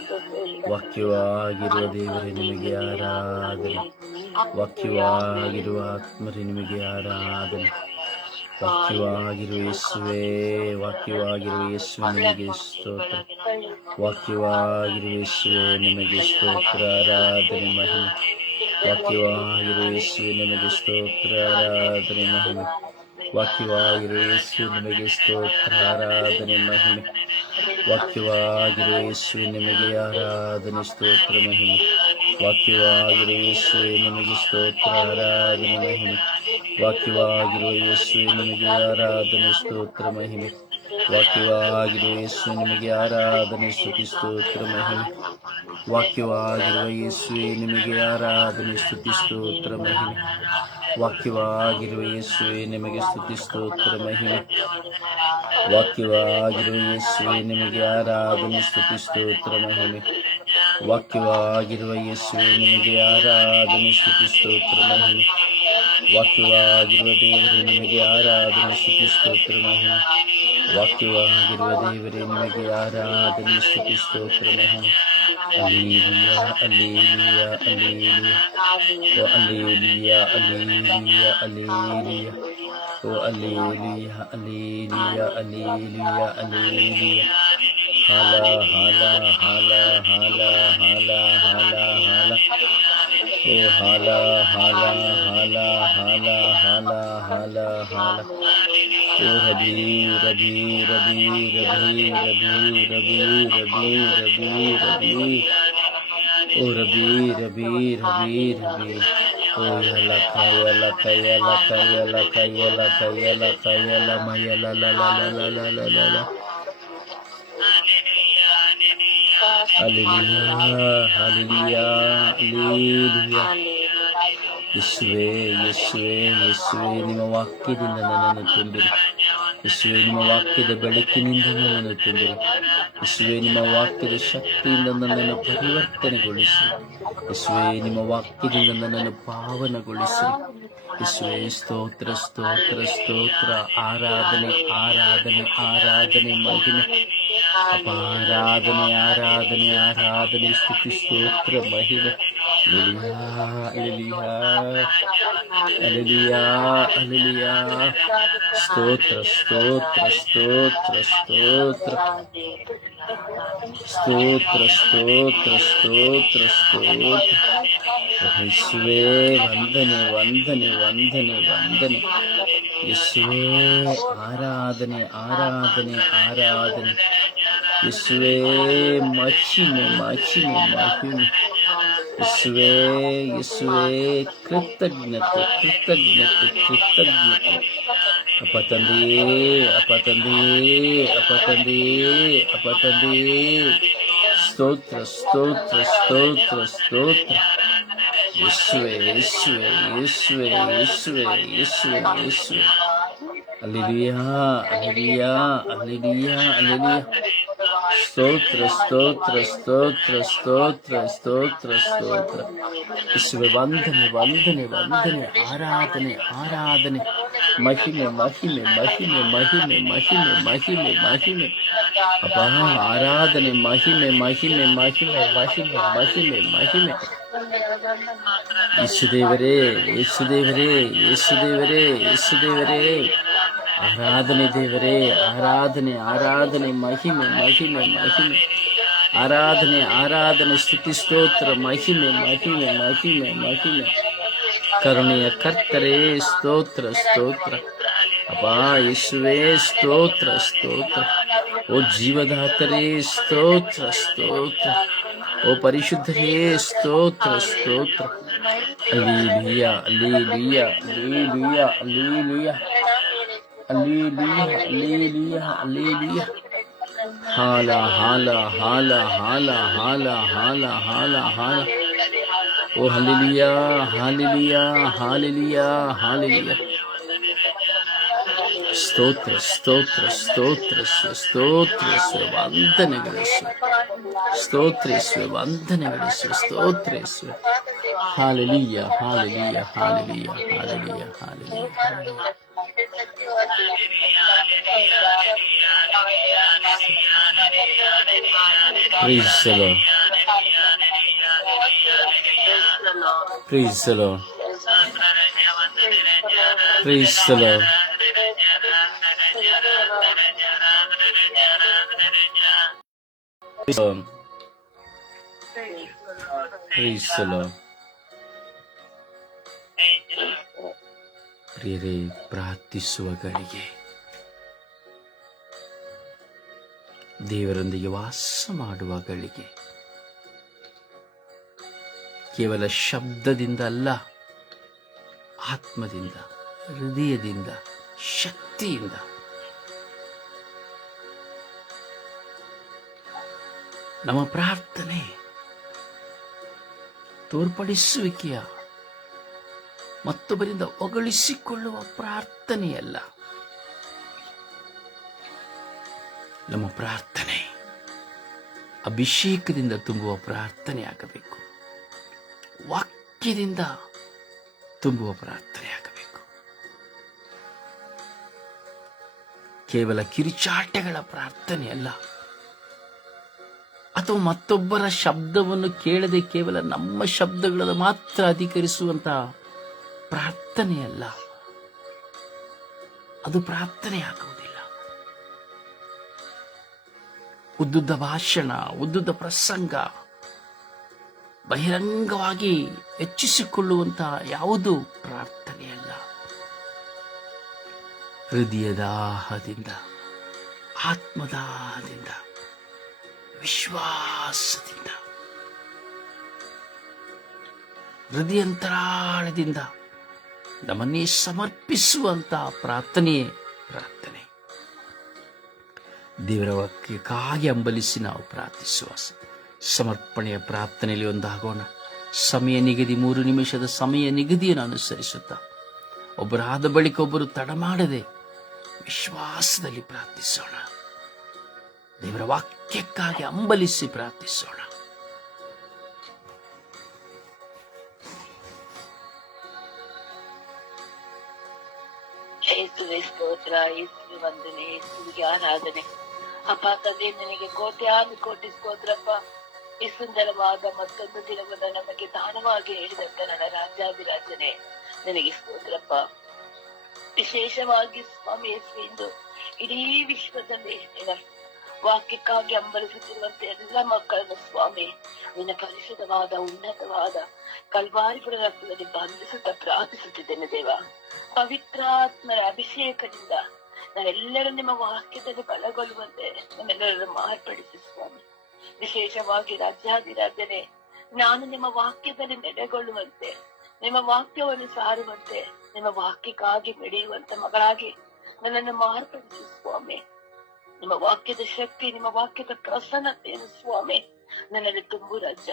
ವಾಕ್ಯವಾಗಿರುವ ದೇವರೇ ನಿಮಗೆ ಆರಾಧನೆ. ವಾಕ್ಯವಾಗಿರುವ ಆತ್ಮರೇ ನಿಮಗೆ ಆರಾಧನೆ. ವಾಕ್ಯವಾಗಿರುವ ಯೇಸುವೇ, ವಾಕ್ಯವಾಗಿರುವ ಯೇಸುವೆ ನಿಮಗೆ ಸ್ತೋತ್ರ. ವಾಕ್ಯವಾಗಿರುವ ಯೇಸುವೆ ನಿಮಗೆ ಸ್ತೋತ್ರ, ಆರಾಧನೆ, ಮಹಿಮೆ. ವಾಕ್ಯವಾಗಿರುವ ಯೇಸುವೆ ನಿಮಗೆ ಸ್ತೋತ್ರ, ಆರಾಧನೆ, ಮಹಿಮೆ. ವಾಕ್ಯವಾಗಿರುವ ಯೇಸುವೆ ನಿಮಗೆ ಸ್ತೋತ್ರ, ಆರಾಧನೆ, ಮಹಿಮೆ. ವಾಕ್ಯವಾಗಿರುವ ಯೇಸುವೆ ನಿಮಗೆ ಆರಾಧನೆ, ಸ್ತೋತ್ರ, ಮಹಿಮೆ. ವಾಕ್ಯವಾಗಿರುವ ಯೇಸುವೆ ನಿಮಗೆ ಸ್ತೋತ್ರ, ಆರಾಧನೆ, ಮಹಿಮೆ. ವಾಕ್ಯವಾಗಿರುವ ಯೇಸುವೆ ನಿಮಗೆ ಆರಾಧನೆ, ಸ್ತೋತ್ರ, ಮಹಿಮೆ. ವಾಕ್ಯವಾಗಿರುವ ಯೇಸುವೆ ನಿಮಗೆ ಆರಾಧನೆ, ಸ್ತುತಿ, ಸ್ತೋತ್ರ, ಮಹಿಮೆ. ವಾಕ್ಯವಾಗಿರುವ ಯೇಸುವೆ ನಿಮಗೆ ಆರಾಧನೆ, ಸ್ತುತಿ, ಸ್ತೋತ್ರ, ಮಹಿಮೆ. ವಾಕ್ಯವಾಗಿರುವ ಯೇಸುವೆ ನಿಮಗೆ ಸ್ತುತಿ, ಸ್ತೋತ್ರ, ಮಹಿಮೆ. ವಾಕ್ಯವಾಗಿರುವ ಯೇಸುವೆ ನಿಮಗೆ ಆರಾಧನೆ, ಸ್ತುತಿ, ಸ್ತೋತ್ರ, ಮಹಿಮೆ. ವಾಕ್ಯವಾಗಿರುವ ಯೇಸುವೆ ನಿಮಗೆ ಆರಾಧನೆ, ಸ್ತುತಿ, ಸ್ತೋತ್ರ, ಮಹಿಮೆ. ವಾಕ್ಯವಾಗಿರುವ ದೇವರೇ ನಿಮಗೆ ಆರಾಧನೆ, ಸ್ತುತಿ, ಸ್ತೋತ್ರ, ಮಹಿಮೆ. ವಾಕ್ಯವಾಗಿರುವ ದೇವರೇ, ನಿಮಗೆ ಆರಾಧನೆ, ಸ್ತುತಿ, ಸ್ತೋತ್ರ, ಮಹಿಮೆ. ಅಲ್ಲೇಲುಯ, ಅಲ್ಲೇಲುಯ, ಅಲ್ಲೇಲುಯ. ಓ ಅಲ್ಲೇಲುಯ, ಅಲ್ಲೇಲುಯ, ಅಲ್ಲೇಲುಯ. ಓ ಅಲ್ಲೇಲುಯ, ಅಲ್ಲೇಲುಯ, ಅಲ್ಲೇಲುಯ, ಅಲ್ಲೇಲುಯ. ಹಾಲ ಹಾಲ ಹಾಲ ಹಾಲ ಹಾಲ ಹಾಲ ಹಾಲ. ಓ ಹಾಲ ಹಾಲ ಹಾಲ ಹಾಲ ಹಾಲ ಹಾಲ ಹಾಲ. ಓ ರಬಿ ರಬಿ ರಬಿ ರಬಿ ರಬಿ ರಬಿ ರಬಿ ರಬಿ ರಬಿ. ಓ ರಬಿ ರಬಿ ರಬಿ ರಬಿ. ಓ ಯಲ ಕಯಲ ಕಯಲ ಕಯಲ ಕಯಲ ಕಯಲ ಕಯಲ ಮಯಲ ಲ ಲ ಲ ಲ ಲ ಲ ಲ ಲ. Hallelujah, hallelujah, hallelujah. ಯೇಸುವೇ, ಯೇಸುವೇ, ಯೇಸುವೇ, ನಿಮ್ಮ ವಾಕ್ಯದಿಂದ ನನ್ನನ್ನು ತುಂಬಿರಿ. ಯೇಸುವೇ, ನಿಮ್ಮ ವಾಕ್ಯದ ಬೆಳಕಿನಿಂದ ನನ್ನನ್ನು ತುಂಬಿರಿ. ಯೇಸುವೇ, ನಿಮ್ಮ ವಾಕ್ಯದ ಶಕ್ತಿಯಿಂದ ನನ್ನನ್ನು ಪರಿವರ್ತನೆಗೊಳಿಸಿ. ಯೇಸುವೇ, ನಿಮ್ಮ ವಾಕ್ಯದಿಂದ ನನ್ನನ್ನು ಪಾವನಗೊಳಿಸಿ. ಯೇಸುವೇ, ಸ್ತೋತ್ರ, ಸ್ತೋತ್ರ, ಸ್ತೋತ್ರ, ಆರಾಧನೆ, ಆರಾಧನೆ, ಆರಾಧನೆ, ಮಹಿಮೆ. ಆರಾಧನೆ, ಆರಾಧನೆ, ಆರಾಧನೆ, ಸ್ತುತಿ, ಸ್ತೋತ್ರ, ಮಹಿಮೆ. Hallelujah, hallelujah, hallelujah. ಸ್ತೋತ್ರ, ಸ್ತೋತ್ರ, ಸ್ತೋತ್ರ, ಸ್ತೋತ್ರ, ಸ್ತೋತ್ರ, ಸ್ತೋತ್ರ, ಸ್ತೋತ್ರ, ಸ್ತೋತ್ರ. ಯೇಸುವೇ, ವಂದನೆ, ವಂದನೆ, ವಂದನೆ, ವಂದನೆ. ಯೇಸುವೇ, ಆರಾಧನೆ, ಆರಾಧನೆ, ಆರಾಧನೆ. ಯೇಸುವೇ, ಮಹಿಮೆ, ಮಹಿಮೆ, ಮಹಿಮೆ. ಯೇಸುವೇ, ಯೇಸುವೇ, ಕೃತಜ್ಞತೆ, ಕೃತಜ್ಞತೆ, ಕೃತಜ್ಞತೆ. ಅಪ್ಪ ತಂದೆಯೇ, ಅಪ್ಪ ತಂದೆಯೇ, ಅಪ್ಪ ತಂದೆಯೇ, ಅಪ್ಪ ತಂದೆಯೇ. ಸ್ತೋತ್ರ, ಸ್ತೋತ್ರ, ಸ್ತೋತ್ರ, ಸ್ತೋತ್ರ. ಯೇಸುವೇ, ಯೇಸುವೇ, ಯೇಸುವೇ, ಯೇಸುವೇ, ಯೇಸುವೇ, ಯೇಸುವೇ. Alleluia, alleluia, alleluia, alleluia. ಸ್ತೋತ್ರ, ಸ್ತೋತ್ರ, ಸ್ತೋತ್ರ, ಸ್ತೋತ್ರ, ಸ್ತೋತ್ರ, ಸ್ತೋತ್ರ. ಯೇಸುವೇ, ವಂದನೆ, ವಂದನೆ, ವಂದನೆ, ಆರಾಧನೆ, ಆರಾಧನೆ, ಮಹಿಮೆ, ಮಹಿಮೆ, ಮಹಿಮೆ, ಮಹಿಮೆ, ಮಹಿಮೆ, ಮಹಿಮೆ, ಮಹಿಮೆ. ಅಪ್ಪ, ಆರಾಧನೆ, ಮಹಿಮೆ, ಮಹಿಮೆ, ಮಹಿಮೆ, ಮಹಿಮೆ, ಮಹಿಮೆ, ಮಹಿಮೆ. ಯೇಸುದೇವರೇ, ಯೇಸುದೇವರೇ, ಯೇಸುದೇವರೇ, ಯೇಸುದೇವರೇ. ಆರಾಧನೆ ದೇವರೇ, ಆರಾಧನೆ, ಆರಾಧನೆ, ಮಹಿಮೆ, ಮಹಿಮೆ, ಮಹಿಮೆ. ಆರಾಧನೆ, ಆರಾಧನೆ, ಸ್ತುತಿ, ಸ್ತೋತ್ರ, ಮಹಿಮೆ, ಮಹಿಮೆ, ಮಹಿಮೆ, ಮಹಿಮೆ. ಕರುಣೆಯ ಕರ್ತರೇ, ಸ್ತೋತ್ರ, ಸ್ತೋತ್ರ. ಅಪ್ಪ ಯೇಸುವೇ, ಸ್ತೋತ್ರ, ಸ್ತೋತ್ರ. ಓ ಜೀವದಾತರೇ, ಸ್ತೋತ್ರ, ಸ್ತೋತ್ರ. ಓ ಪರಿಶುದ್ಧರೇ, ಸ್ತೋತ್ರ, ಸ್ತೋತ್ರ. Alleluia, alleluia, alleluia, alleluia, alleluia, alleluia, alleluia. ಹಾಲ ಹಾಲ ಹಾಲ ಹಾಲ ಹಾಲ ಹಾಲ ಹಾಲ ಹಾಲ. ಓ ಹಲ್ಲೆಲೂಯ, ಹಲ್ಲೆಲೂಯ, ಹಲ್ಲೆಲೂಯ, ಹಲ್ಲೆಲೂಯ. ಸ್ತೋತ್ರ, ಸ್ತೋತ್ರ, ಸ್ತೋತ್ರ, ಸ್ತೋತ್ರಿಸುವ, ವಂದನೆಗಳಿಸುವ, ಸ್ತೋತ್ರಿಸುವ, ವಂದನೆಗಳಿಸುವ, ಸ್ತೋತ್ರಿಸುವ. Hallelujah, hallelujah, hallelujah, hallelujah, hallelujah. Praise the Lord. Praise the Lord. Praise the Lord. Praise the Lord. ಪ್ರಿಯರೇ, ಪ್ರಾರ್ಥಿಸುವ ಗಳಿಗೆ, ದೇವರೊಂದಿಗೆ ವಾಸ ಮಾಡುವ ಗಳಿಗೆ, ಕೇವಲ ಶಬ್ದದಿಂದ ಅಲ್ಲ, ಆತ್ಮದಿಂದ, ಹೃದಯದಿಂದ, ಶಕ್ತಿಯಿಂದ ನಮ್ಮ ಪ್ರಾರ್ಥನೆ ತೋರ್ಪಡಿಸುವಿಕೆಯ, ಮತ್ತೊಬ್ಬರಿಂದ ಹೊಗಳಿಸಿಕೊಳ್ಳುವ ಪ್ರಾರ್ಥನೆಯಲ್ಲ. ನಮ್ಮ ಪ್ರಾರ್ಥನೆ ಅಭಿಷೇಕದಿಂದ ತುಂಬುವ ಪ್ರಾರ್ಥನೆ ಆಗಬೇಕು. ವಾಕ್ಯದಿಂದ ತುಂಬುವ ಪ್ರಾರ್ಥನೆ ಆಗಬೇಕು. ಕೇವಲ ಕಿರುಚಾಟಗಳ ಪ್ರಾರ್ಥನೆ ಅಲ್ಲ, ಅಥವಾ ಮತ್ತೊಬ್ಬರ ಶಬ್ದವನ್ನು ಕೇಳದೆ ಕೇವಲ ನಮ್ಮ ಶಬ್ದಗಳನ್ನು ಮಾತ್ರ ಅಧಿಕರಿಸುವಂತಹ ಪ್ರಾರ್ಥನೆಯಲ್ಲ. ಅದು ಪ್ರಾರ್ಥನೆ ಆಗುವುದಿಲ್ಲ. ಉದ್ದುದ್ದ ಭಾಷಣ, ಉದ್ದುದ್ದ ಪ್ರಸಂಗ, ಬಹಿರಂಗವಾಗಿ ಹೆಚ್ಚಿಸಿಕೊಳ್ಳುವಂತಹ ಯಾವುದು ಪ್ರಾರ್ಥನೆಯಲ್ಲ. ಹೃದಯದಾಹದಿಂದ, ಆತ್ಮದಾಹದಿಂದ, ವಿಶ್ವಾಸದಿಂದ, ಹೃದಯಂತರಾಳದಿಂದ ನಮ್ಮನ್ನೇ ಸಮರ್ಪಿಸುವಂತಹ ಪ್ರಾರ್ಥನೆಯೇ ಪ್ರಾರ್ಥನೆ. ದೇವರ ವಾಕ್ಯಕ್ಕಾಗಿ ಹಂಬಲಿಸಿ ನಾವು ಪ್ರಾರ್ಥಿಸುವ ಸಮರ್ಪಣೆಯ ಪ್ರಾರ್ಥನೆಯಲ್ಲಿ ಒಂದಾಗೋಣ. ಸಮಯ ನಿಗದಿ 3 ನಿಮಿಷದ ಸಮಯ ನಿಗದಿಯನ್ನು ಅನುಸರಿಸುತ್ತಾ ಒಬ್ಬರಾದ ಬಳಿಕ ಒಬ್ಬರು ತಡ ಮಾಡದೆ ವಿಶ್ವಾಸದಲ್ಲಿ ಪ್ರಾರ್ಥಿಸೋಣ. ದೇವರ ವಾಕ್ಯಕ್ಕಾಗಿ ಹಂಬಲಿಸಿ ಪ್ರಾರ್ಥಿಸೋಣ. ಯೇಸುವೆ ಸ್ತೋತ್ರ, ಯೇಸುವೆ ವಂದನೆ, ಯೇಸುವಿಗೆ ಆರಾಧನೆ. ಅಪ್ಪ ತಂದೆ, ನಿನಗೆ ಕೋಟ್ಯಾನು ಕೋಟಿ ಸ್ತೋತ್ರಪ್ಪ. ಈ ಸುಂದರವಾದ ಮತ್ತೊಂದು ದಿನವನ್ನು ನಮಗೆ ದಾನವಾಗಿ ಹೇಳಿದಂತ ನನ್ನ ರಾಜ್ಯಾಧಿರಾಜನೆ, ನನಗೆ ಸ್ತೋತ್ರಪ್ಪ. ವಿಶೇಷವಾಗಿ ಸ್ವಾಮಿ ಯೇಸು, ಇಂದು ಇಡೀ ವಿಶ್ವದಲ್ಲಿ ನಿನ್ನ ವಾಕ್ಯಕ್ಕಾಗಿ ಹಂಬಲಿಸುತ್ತಿರುವಂತೆ ಎಲ್ಲ ಮಕ್ಕಳನ್ನು ಸ್ವಾಮಿ ನಿನ್ನ ಪರಿಶುದ್ಧವಾದ ಉನ್ನತವಾದ ಕಲ್ವಾರಿಪುರ ರಕ್ತದಲ್ಲಿ ಬಂಧಿಸುತ್ತಾ ಪ್ರಾರ್ಥಿಸುತ್ತಿದ್ದೇನೆ ದೇವ. ಪವಿತ್ರಾತ್ಮರ ಅಭಿಷೇಕದಿಂದ ನಾವೆಲ್ಲರೂ ನಿಮ್ಮ ವಾಕ್ಯದಲ್ಲಿ ಬಲಗೊಳ್ಳುವಂತೆ ನಮ್ಮೆಲ್ಲರನ್ನು ಮಾರ್ಪಡಿಸಿ ಸ್ವಾಮಿ. ವಿಶೇಷವಾಗಿ ರಾಜ್ಯಾಧಿರಾಜನೆ, ನಾನು ನಿಮ್ಮ ವಾಕ್ಯದಲ್ಲಿ ನೆಲೆಗೊಳ್ಳುವಂತೆ, ನಿಮ್ಮ ವಾಕ್ಯವನ್ನು ಸಾರುವಂತೆ, ನಿಮ್ಮ ವಾಕ್ಯಕ್ಕಾಗಿ ಮಿಡಿಯುವಂತೆ ಮಗಳಾಗಿ ನನ್ನನ್ನು ಮಾರ್ಪಡಿಸಿ ಸ್ವಾಮಿ. ನಿಮ್ಮ ವಾಕ್ಯದ ಶಕ್ತಿ, ನಿಮ್ಮ ವಾಕ್ಯದ ಪ್ರಸನ್ನತೆಯನ್ನು ಸ್ವಾಮಿ ನನ್ನಲ್ಲಿ ತುಂಬು ರಾಜ.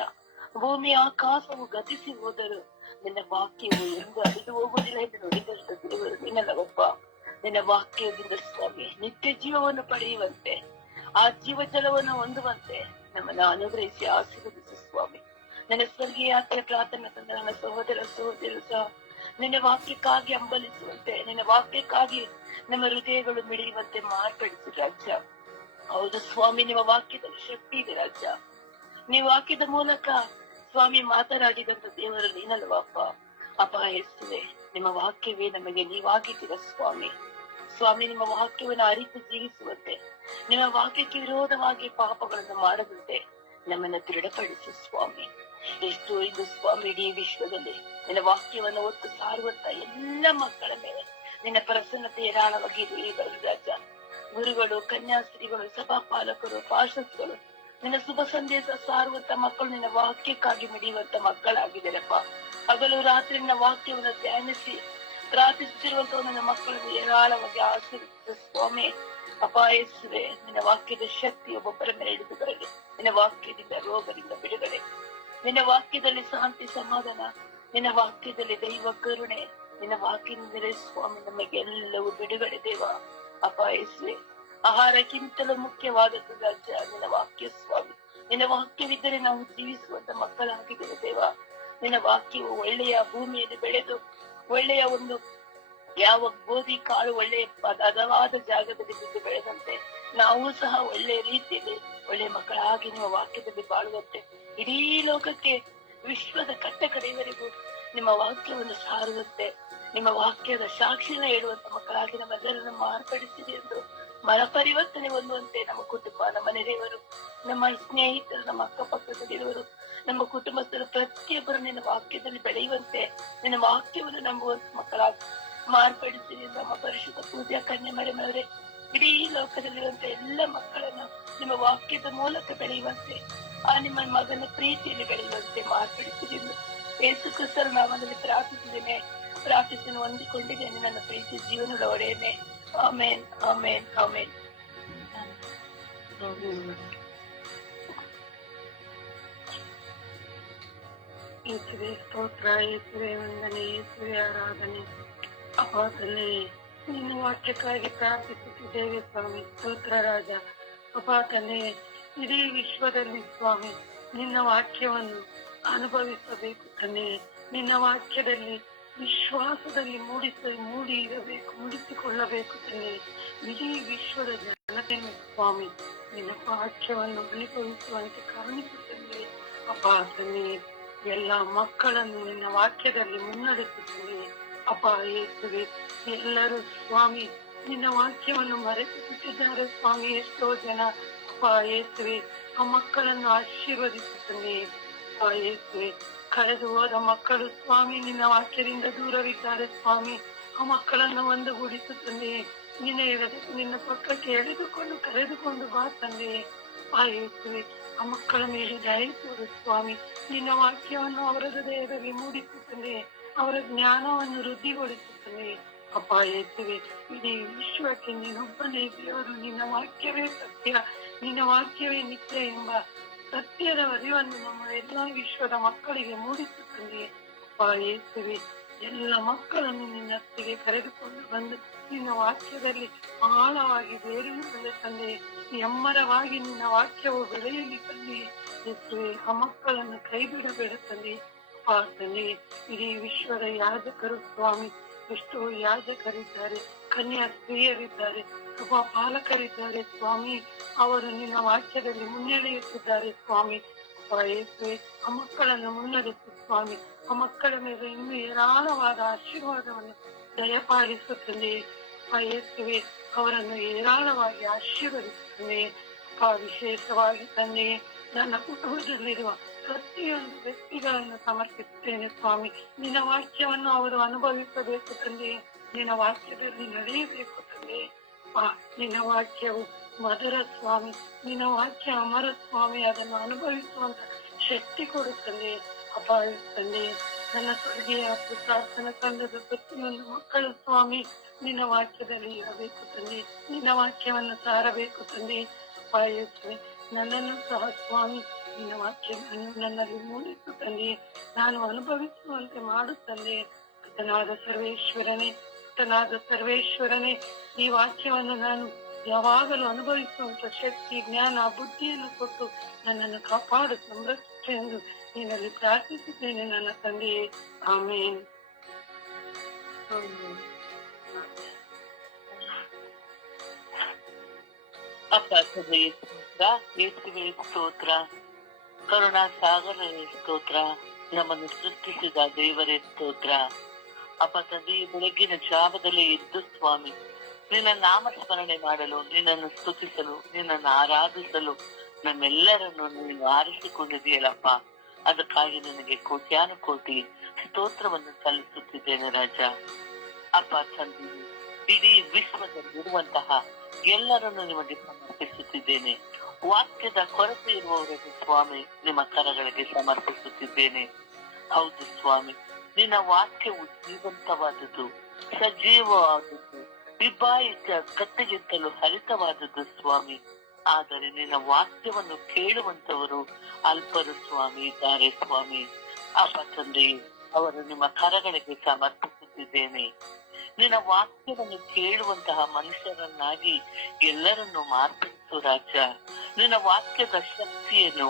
ಭೂಮಿ ಆಕಾಶವು ಗತಿಸಿ ಹೋದರು ನಿನ್ನ ವಾಕ್ಯವು ಎಂದು ಅಳಿದು ಹೋಗುವುದಿಲ್ಲ ಎಂದು ನುಡಿದಂತ ದೇವರು ನಿನ್ನಲ್ಲವಪ್ಪ. ನಿನ್ನ ವಾಕ್ಯದಿಂದ ಸ್ವಾಮಿ ನಿತ್ಯ ಜೀವವನ್ನು ಪಡೆಯುವಂತೆ, ಆ ಜೀವ ಜಲವನ್ನು ಹೊಂದುವಂತೆ ನಮ್ಮನ್ನು ಅನುಗ್ರಹಿಸಿ ಆಶೀರ್ವದಿಸು ಸ್ವಾಮಿ. ನನ್ನ ಸ್ವರ್ಗೀಯ ಆತ್ಮೀಯ ಪ್ರಾರ್ಥನೆ ತಂದ ನನ್ನ ಸಹೋದರರು ಸಹ ನಿನ್ನ ವಾಕ್ಯಕ್ಕಾಗಿ ಹಂಬಲಿಸುವಂತೆ, ನಿನ್ನ ವಾಕ್ಯಕ್ಕಾಗಿ ನಮ್ಮ ಹೃದಯಗಳು ಮಿಡಿಯುವಂತೆ ಮಾರ್ಪಡಿಸಿ ರಾಜ್ಯ. ಹೌದು ಸ್ವಾಮಿ, ನಿಮ್ಮ ವಾಕ್ಯದಲ್ಲಿ ಶಕ್ತಿ ಇದೆ ರಾಜ್ಯ. ನೀವು ವಾಕ್ಯದ ಮೂಲಕ ಸ್ವಾಮಿ ಮಾತನಾಡಿದಂತ ದೇವರು ನೀನಲ್ವಪ್ಪ. ಅಪ್ಪ ಯೇಸುವೆ, ನಿಮ್ಮ ವಾಕ್ಯವೇ ನಮಗೆ ನೀವಾಗಿದ್ದೀರ ಸ್ವಾಮಿ. ಸ್ವಾಮಿ, ನಿಮ್ಮ ವಾಕ್ಯವನ್ನು ಅರಿತು ಜೀವಿಸುವಂತೆ, ನಿಮ್ಮ ವಾಕ್ಯಕ್ಕೆ ವಿರೋಧವಾಗಿ ಪಾಪಗಳನ್ನು ಮಾಡದಂತೆ ನಮ್ಮನ್ನು ದೃಢಪಡಿಸು ಸ್ವಾಮಿ. ಎಷ್ಟು ಇಂದು ಸ್ವಾಮಿ ಇಡೀ ವಿಶ್ವದಲ್ಲಿ ನಿನ್ನ ವಾಕ್ಯವನ್ನು ಒತ್ತು ಸಾರುವಂತ ಎಲ್ಲ ಮಕ್ಕಳ ಮೇಲೆ ನಿನ್ನ ಪ್ರಸನ್ನತೆ ಹೇರಾಳವಾಗಿ ರಾಜ. ಗುರುಗಳು, ಕನ್ಯಾಸ್ತ್ರೀಗಳು, ಸಭಾಪಾಲಕರು, ಪಾರ್ಷದ್ಗಳು, ನಿನ್ನ ಶುಭ ಸಂದೇಶ ಸಾರುವಂತ ಮಕ್ಕಳು ನಿನ್ನ ವಾಕ್ಯಕ್ಕಾಗಿ ಮಿಡಿಯುವಂತ ಮಕ್ಕಳಾಗಿದ್ದಾರಪ್ಪ. ಹಗಲು ರಾತ್ರಿ ನಿನ್ನ ವಾಕ್ಯವನ್ನು ಧ್ಯಾನಿಸಿ ಪ್ರಾರ್ಥಿಸುತ್ತಿರುವಂತಹ ನನ್ನ ಮಕ್ಕಳನ್ನು ಹೇರಾಳವಾಗಿ ಆಶೀರ್ವದಿಸು ಸ್ವಾಮಿ. ಅಪಾಯಿಸುವೆ ನಿನ್ನ ವಾಕ್ಯದ ಶಕ್ತಿ ಒಬ್ಬೊಬ್ಬರ ಮೇಲೆ ಹಿಡಿದು ಬರಲಿ. ನಿನ್ನ ವಾಕ್ಯದಿಂದ ರೋಗದಿಂದ ಬಿಡುಗಡೆ, ನಿನ್ನ ವಾಕ್ಯದಲ್ಲಿ ಶಾಂತಿ ಸಮಾಧಾನ, ನಿನ್ನ ವಾಕ್ಯದಲ್ಲಿ ದೈವ ಕರುಣೆ, ನಿನ್ನ ವಾಕ್ಯದಿಂದಲೇ ಸ್ವಾಮಿ ನಮಗೆಲ್ಲವೂ ಬಿಡುಗಡೆ ದೇವ. ಅಪಾಯಿಸುವೆ ಆಹಾರಕ್ಕಿಂತಲೂ ಮುಖ್ಯವಾದದ್ದು ರಾಜ್ಯ ನಿನ್ನ ವಾಕ್ಯ ಸ್ವಾಮಿ. ನಿನ್ನ ವಾಕ್ಯವಿದ್ದರೆ ನಾವು ಜೀವಿಸುವಂತ ಮಕ್ಕಳಾಗಿದ್ದೇವೆ ದೇವ. ನಿನ್ನ ವಾಕ್ಯವು ಒಳ್ಳೆಯ ಭೂಮಿಯಲ್ಲಿ ಬೆಳೆದು ಒಳ್ಳೆಯ ಒಂದು ಯಾವ ಗೋಧಿ ಕಾಳು ಒಳ್ಳೆಯ ಹದವಾದ ಜಾಗದಲ್ಲಿ ಬಿದ್ದು ಬೆಳೆದಂತೆ ನಾವು ಸಹ ಒಳ್ಳೆಯ ರೀತಿಯಲ್ಲಿ ಒಳ್ಳೆಯ ಮಕ್ಕಳಾಗಿ ನಿಮ್ಮ ವಾಕ್ಯದಲ್ಲಿ ಬಾಳುವಂತೆ ಇಡೀ ಲೋಕಕ್ಕೆ ವಿಶ್ವದ ಕಟ್ಟ ಕಡೆಯವರೆಗೂ ನಿಮ್ಮ ವಾಕ್ಯವನ್ನು ಸಾರುವಂತೆ ನಿಮ್ಮ ವಾಕ್ಯದ ಸಾಕ್ಷಿನ ಹೇಳುವಂತ ಮಕ್ಕಳಾಗಿ ನಮ್ಮೆಲ್ಲರನ್ನು ಮಾರ್ಪಡಿಸಿದೆ ಎಂದು ಮನಪರಿವರ್ತನೆ ಹೊಂದುವಂತೆ ನಮ್ಮ ಕುಟುಂಬ, ನಮ್ಮ ನೆರೆಯವರು, ನಮ್ಮ ಸ್ನೇಹಿತರು, ನಮ್ಮ ಅಕ್ಕಪಕ್ಕದಲ್ಲಿರುವರು, ನಮ್ಮ ಕುಟುಂಬಸ್ಥರು ಪ್ರತಿಯೊಬ್ಬರು ನಿನ್ನ ವಾಕ್ಯದಲ್ಲಿ ಬೆಳೆಯುವಂತೆ ನಿನ್ನ ವಾಕ್ಯವನ್ನು ನಂಬುವಂತ ಮಕ್ಕಳಾಗಿ ಮಾರ್ಪಡಿಸಿದೆ. ನಮ್ಮ ಪರಿಶುದ್ಧ ಪೂಜಾ ಕನ್ಯೆ ಮರೆಯವರೇ, ಇಡೀ ಲೋಕದಲ್ಲಿರುವಂತ ಎಲ್ಲ ಮಕ್ಕಳನ್ನು ನಿಮ್ಮ ವಾಕ್ಯದ ಮೂಲಕ ಬೆಳೆಯುವಂತೆ, ಆ ನಿಮ್ಮ ಮಗನ ಪ್ರೀತಿಯಲ್ಲಿ ಬೆಳೆಯುವಂತೆ ಮಾರ್ಪಡಿಸಿದೆ. ಯೇಸು ಕ್ರಿಸ್ತರ ನಾಮದಲ್ಲಿ ಪ್ರಾರ್ಥಿಸಿದ್ದೇನೆ, ಪ್ರಾರ್ಥಿಸಿ ಹೊಂದಿಕೊಂಡಿದ್ದೇನೆ ನನ್ನ ಪ್ರೀತಿ ಜೀವನದ ಒಡೆಯನೆ. ಆಮೇನ್, ಆಮೇನ್, ಆಮೇನ್. ಯೇಸುವೆ ಸ್ತೋತ್ರ, ಯೇಸುವೆ ವಂದನೆ, ಯೇಸುವೆ ಆರಾಧನೆ. ಅಪ್ಪ ತಂದೆ, ನಿನ್ನ ವಾಕ್ಯಕ್ಕಾಗಿ ಪ್ರಾರ್ಥಿಸುತ್ತಿದ್ದೇವೆ ಸ್ವಾಮಿ. ಸ್ತೋತ್ರ ರಾಜ. ಅಪ್ಪ ತಂದೆ, ಇಡೀ ವಿಶ್ವದಲ್ಲಿ ಸ್ವಾಮಿ ನಿನ್ನ ವಾಕ್ಯವನ್ನು ಅನುಭವಿಸಬೇಕು ತಂದೆ. ನಿನ್ನ ವಾಕ್ಯದಲ್ಲಿ ವಿಶ್ವಾಸದಲ್ಲಿ ಮೂಡಿ ಇರಬೇಕು, ಮೂಡಿಸಿಕೊಳ್ಳಬೇಕು ತಂದೆ. ಇಡೀ ವಿಶ್ವದ ಜನತೆಯನ್ನು ಸ್ವಾಮಿ ನಿನ್ನ ವಾಕ್ಯವನ್ನು ಅನುಭವಿಸುವಂತೆ ಕರುಣಿಸುತ್ತಂದೆ. ಅಪ್ಪ ತಂದೆ, ಎಲ್ಲ ಮಕ್ಕಳನ್ನು ನಿನ್ನ ವಾಕ್ಯದಲ್ಲಿ ಮುನ್ನಡೆಸುತ್ತಂದೆ. ಅಪ್ಪ ಯೇಸುವೆ, ಎಲ್ಲರೂ ಸ್ವಾಮಿ ನಿನ್ನ ವಾಕ್ಯವನ್ನು ಮರೆತು ಬಿಟ್ಟಿದ್ದಾರೆ ಸ್ವಾಮಿ. ಎಷ್ಟೋ ಜನ ಅಪ್ಪ ಯೇಸುವೆ ಆ ಮಕ್ಕಳನ್ನು ಆಶೀರ್ವದಿಸುತ್ತಂದೆ. ಅಪ್ಪ ಯೇಸುವೆ, ಕಳೆದು ಹೋದ ಮಕ್ಕಳು ಸ್ವಾಮಿ ನಿನ್ನ ವಾಕ್ಯದಿಂದ ದೂರವಿದ್ದಾರೆ ಸ್ವಾಮಿ. ಆ ಮಕ್ಕಳನ್ನು ಒಂದುಗೂಡಿಸು ತಂದೆ. ನಿನ್ನ ಪಕ್ಕಕ್ಕೆ ಎಳೆದುಕೊಂಡು ಕರೆದುಕೊಂಡು ಬಾ ತಂದೆ. ಆ ಯೇಸುವೆ, ಆ ಮಕ್ಕಳ ಮೇಲೆ ದಯ ತೋರು ಸ್ವಾಮಿ. ನಿನ್ನ ವಾಕ್ಯವನ್ನು ಅವರ ಹೃದಯದಲ್ಲಿ ಮೂಡಿಸುತ್ತಂದೆ, ಅವರ ಜ್ಞಾನವನ್ನು ವೃದ್ಧಿಗೊಳಿಸುತ್ತಂದೆ. ಅಪ್ಪ ಯೇಸುವೆ, ಇಡೀ ವಿಶ್ವಕ್ಕೆ ನೀನೊಬ್ಬನೇ ದೇವರು, ನಿನ್ನ ವಾಕ್ಯವೇ ಸತ್ಯ, ನಿನ್ನ ವಾಕ್ಯವೇ ನಿತ್ಯ ಎಂಬ ಸತ್ಯದ ಅರಿವನ್ನು ನಮ್ಮ ಎಲ್ಲ ವಿಶ್ವದ ಮಕ್ಕಳಿಗೆ ಮೂಡಿಸುತ್ತಂದೆ. ಅಪ್ಪ ಯೇಸುವೆ, ಎಲ್ಲ ಮಕ್ಕಳನ್ನು ನಿನ್ನತ್ತಿಗೆ ಕರೆದುಕೊಂಡು ಬಂದು ನಿನ್ನ ವಾಕ್ಯದಲ್ಲಿ ಆಳವಾಗಿ ಬೇರೂರಿದ ತಂದೆ, ಎಮ್ಮರವಾಗಿ ನಿನ್ನ ವಾಕ್ಯವು ಬೆಳೆಯಲಿ ತಂದೆ. ಯೇಸುವೆ, ಆ ಮಕ್ಕಳನ್ನು ಕೈ ಬಿಡಬೇಡ ತಂದೆ. ಅಪ್ಪ ತಂದೆ, ಇಡೀ ವಿಶ್ವದ ಯಾಜಕರು ಸ್ವಾಮಿ, ಎಷ್ಟೋ ಯಾಜಕರಿದ್ದಾರೆ, ಕನ್ಯಾ ಸ್ತ್ರೀಯರಿದ್ದಾರೆ, ಸಭಾ ಪಾಲಕರಿದ್ದಾರೆ ಸ್ವಾಮಿ. ಅವರು ನಿನ್ನ ವಾಕ್ಯದಲ್ಲಿ ಮುನ್ನಡೆಯುತ್ತಿದ್ದಾರೆ ಸ್ವಾಮಿ. ಅಪ್ಪ ಯೇಸುವೆ, ಆ ಮಕ್ಕಳನ್ನು ಮುನ್ನಡೆಸು ಸ್ವಾಮಿ. ಆ ಮಕ್ಕಳ ಮೇಲೆ ಇನ್ನೂ ಹೇರಾಳವಾದ ಆಶೀರ್ವಾದವನ್ನು ದಯಪಾಲಿಸುತ್ತದೆ. ಅಪ್ಪ ಯೇಸುವೆ, ಅವರನ್ನು ಹೇರಾಳವಾಗಿ ಆಶೀರ್ವದಿಸುತ್ತದೆ. ಅಪ್ಪ ವಿಶೇಷವಾಗಿ ತಂದೆ, ನನ್ನ ಕುಟುಂಬದಲ್ಲಿರುವ ಪ್ರತಿಯೊಂದು ವ್ಯಕ್ತಿಗಳನ್ನು ಸಮರ್ಪಿಸುತ್ತೇನೆ ಸ್ವಾಮಿ. ನಿನ್ನ ವಾಕ್ಯವನ್ನು ಅವರು ಅನುಭವಿಸಬೇಕು ತಂದೆ, ನಿನ್ನ ವಾಕ್ಯದಲ್ಲಿ ನಡೆಯಬೇಕು ತಂದೆ. ನಿನ್ನ ವಾಕ್ಯವು ಮಧುರ ಸ್ವಾಮಿ, ನಿನ್ನ ವಾಕ್ಯ ಅಮರ ಸ್ವಾಮಿ. ಅದನ್ನು ಅನುಭವಿಸುವಂತ ಶಕ್ತಿ ಕೊಡುತ್ತದೆ. ಅಪ್ಪ ತಂದೆ, ನನ್ನ ಸ್ವರ್ಗೀಯ ಪ್ರಾರ್ಥನಾ ತಂಡದ ಪ್ರತಿಯೊಂದು ಮಕ್ಕಳು ಸ್ವಾಮಿ ನಿನ್ನ ವಾಕ್ಯದಲ್ಲಿ ಇರಬೇಕು ತಂದೆ, ನಿನ್ನ ವಾಕ್ಯವನ್ನು ಸಾರಬೇಕು ತಂದೆ. ಅಪ್ಪ ಯೇಸುವೆ, ನನ್ನನ್ನು ಸಹ ಸ್ವಾಮಿ ನಿನ್ನ ವಾಕ್ಯವನ್ನು ನನ್ನಲ್ಲಿ ಮೂಡಿಸು ತಂದೆ, ನಾನು ಅನುಭವಿಸುವಂತೆ ಮಾಡು ತಂದೆ. ಕರ್ತನಾದ ಸರ್ವೇಶ್ವರನೇ, ಈ ವಾಕ್ಯವನ್ನು ನಾನು ಯಾವಾಗಲೂ ಅನುಭವಿಸುವಂತ ಶಕ್ತಿ, ಜ್ಞಾನ, ಬುದ್ಧಿಯನ್ನು ಕೊಟ್ಟು ನನ್ನನ್ನು ಕಾಪಾಡು, ಸಂರಕ್ಷಿಸು ಎಂದು ನಿನ್ನಲ್ಲಿ ಪ್ರಾರ್ಥಿಸುತ್ತೇನೆ ನನ್ನ ತಂದೆಯೇ. ಆಮೇನ್. ಅಪ್ಪ ತಂದೆಯೇ ಸ್ತೋತ್ರ, ಯೇಸುವೇ ಸ್ತೋತ್ರ, ಕರುಣಾ ಸಾಗರವೇ ಸ್ತೋತ್ರ, ನಮ್ಮನ್ನು ಸೃಷ್ಟಿಸಿದ ದೇವರೇ ಸ್ತೋತ್ರ. ಅಪ್ಪ ತಂದೆ, ಬೆಳಗ್ಗಿನ ಜಾವದಲ್ಲಿ ಎದ್ದು ಸ್ವಾಮಿ ನಿನ್ನ ನಾಮಸ್ಮರಣೆ ಮಾಡಲು, ನಿನ್ನನ್ನು ಸ್ತುತಿಸಲು, ನಿನ್ನನ್ನು ಆರಾಧಿಸಲು ನಮ್ಮೆಲ್ಲರನ್ನು ನೀನು ಆರಿಸಿಕೊಂಡಿದೆಯಲ್ಲಪ್ಪ. ಅದಕ್ಕಾಗಿ ನನಗೆ ಕೋಟ್ಯಾನುಕೋಟಿ ಸ್ತೋತ್ರವನ್ನು ಸಲ್ಲಿಸುತ್ತಿದ್ದೇನೆ ರಾಜ. ಅಪ್ಪ ತಂದೆ, ಇಡೀ ವಿಶ್ವದಲ್ಲಿರುವಂತಹ ಎಲ್ಲರನ್ನು ನಿಮಗೆ ಸಮರ್ಪಿಸುತ್ತಿದ್ದೇನೆ. ವಾಕ್ಯದ ಕೊರತೆ ಇರುವವರನ್ನು ಸ್ವಾಮಿ ನಿಮ್ಮ ಕರಗಳಿಗೆ ಸಮರ್ಪಿಸುತ್ತಿದ್ದೇನೆ. ಹೌದು ಸ್ವಾಮಿ, ನಿನ್ನ ವಾಕ್ಯವು ಜೀವಂತವಾದದ್ದು, ಸಜೀವವಾದದ್ದು, ವಿಭಾಯಿತ ಕತ್ತಿಗಿಂತಲೂ ಹರಿತವಾದದ್ದು ಸ್ವಾಮಿ. ಆದರೆ ನಿನ್ನ ವಾಕ್ಯವನ್ನು ಕೇಳುವಂತವರು ಅಲ್ಪರು ಸ್ವಾಮಿ ಇದ್ದಾರೆ ಸ್ವಾಮಿ. ಅಪ್ಪ ತಂದೆಯು ಅವರು ನಿಮ್ಮ ಕರಗಳಿಗೆ ಸಮರ್ಪಿಸುತ್ತಿದ್ದೇನೆ. ನಿನ್ನ ವಾಕ್ಯವನ್ನು ಕೇಳುವಂತಹ ಮನುಷ್ಯರನ್ನಾಗಿ ಎಲ್ಲರನ್ನು ಮಾರ್ಪಡಿಸು ರಾಜ. ನಿನ್ನ ವಾಕ್ಯದ ಶಕ್ತಿಯನ್ನು,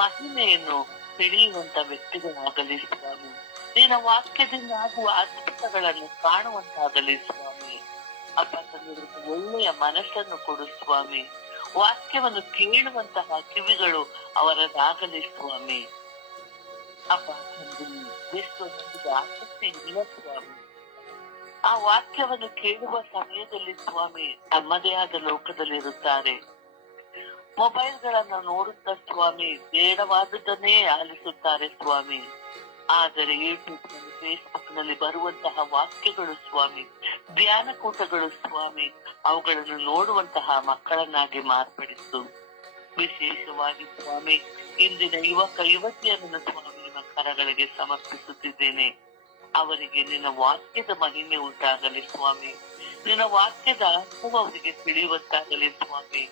ಮಹಿಮೆಯನ್ನು ತಿಳಿಯುವಂತ ವ್ಯಕ್ತಿಗಳಾಗಲಿ ಸ್ವಾಮಿ. ನಿನ್ನ ವಾಕ್ಯದಿಂದ ಆಗುವ ಅದ್ಭುತಗಳನ್ನು ಕಾಣುವಂತಾಗಲಿ ಸ್ವಾಮಿ. ಅಪ್ಪ ತಂದೆಯವರಿಗೆ ಒಳ್ಳೆಯ ಮನಸ್ಸನ್ನು ಕೊಡು ಸ್ವಾಮಿ. ವಾಕ್ಯವನ್ನು ಕೇಳುವಂತಹ ಕಿವಿಗಳು ಅವರದಾಗಲಿ ಸ್ವಾಮಿ. ಅಪ್ಪ ತಂದೆ, ಎಷ್ಟು ನಮಗೆ ಆಸಕ್ತಿ ಇಲ್ಲ ಸ್ವಾಮಿ. ಆ ವಾಕ್ಯವನ್ನು ಕೇಳುವ ಸಮಯದಲ್ಲಿ ಸ್ವಾಮಿ ತಮ್ಮದೇ ಆದ ಲೋಕದಲ್ಲಿರುತ್ತಾರೆ. ಮೊಬೈಲ್ಗಳನ್ನು ನೋಡುತ್ತಾ ಸ್ವಾಮಿ ಬೇಡವಾದದ್ದನ್ನೇ ಆಲಿಸುತ್ತಾರೆ ಸ್ವಾಮಿ. ಆದರೆ ಯೂಟ್ಯೂಬ್ ನಲ್ಲಿ, ಫೇಸ್ಬುಕ್ ನಲ್ಲಿ ಬರುವಂತಹ ವಾಕ್ಯಗಳು ಸ್ವಾಮಿ, ಧ್ಯಾನಕೂಟಗಳು ಸ್ವಾಮಿ, ಅವುಗಳನ್ನು ನೋಡುವಂತಹ ಮಕ್ಕಳನ್ನಾಗಿ ಮಾರ್ಪಡಿಸು. ವಿಶೇಷವಾಗಿ ಸ್ವಾಮಿ ಇಂದಿನ ಯುವಕ ಯುವತಿಯರನ್ನು ಸ್ವಾಮಿ ನಿಮ್ಮ ಕರಗಳಿಗೆ ಸಮರ್ಪಿಸುತ್ತಿದ್ದೇನೆ. ಅವರಿಗೆ ನಿನ್ನ ವಾಕ್ಯದ ಮಹಿಮೆ ಉಂಟಾಗಲಿ ಸ್ವಾಮಿ. ನಿನ್ನ ವಾಕ್ಯದ ಅರ್ಥವು ಅವರಿಗೆ ತಿಳಿಯುವಂತಾಗಲಿ ಸ್ವಾಮಿ.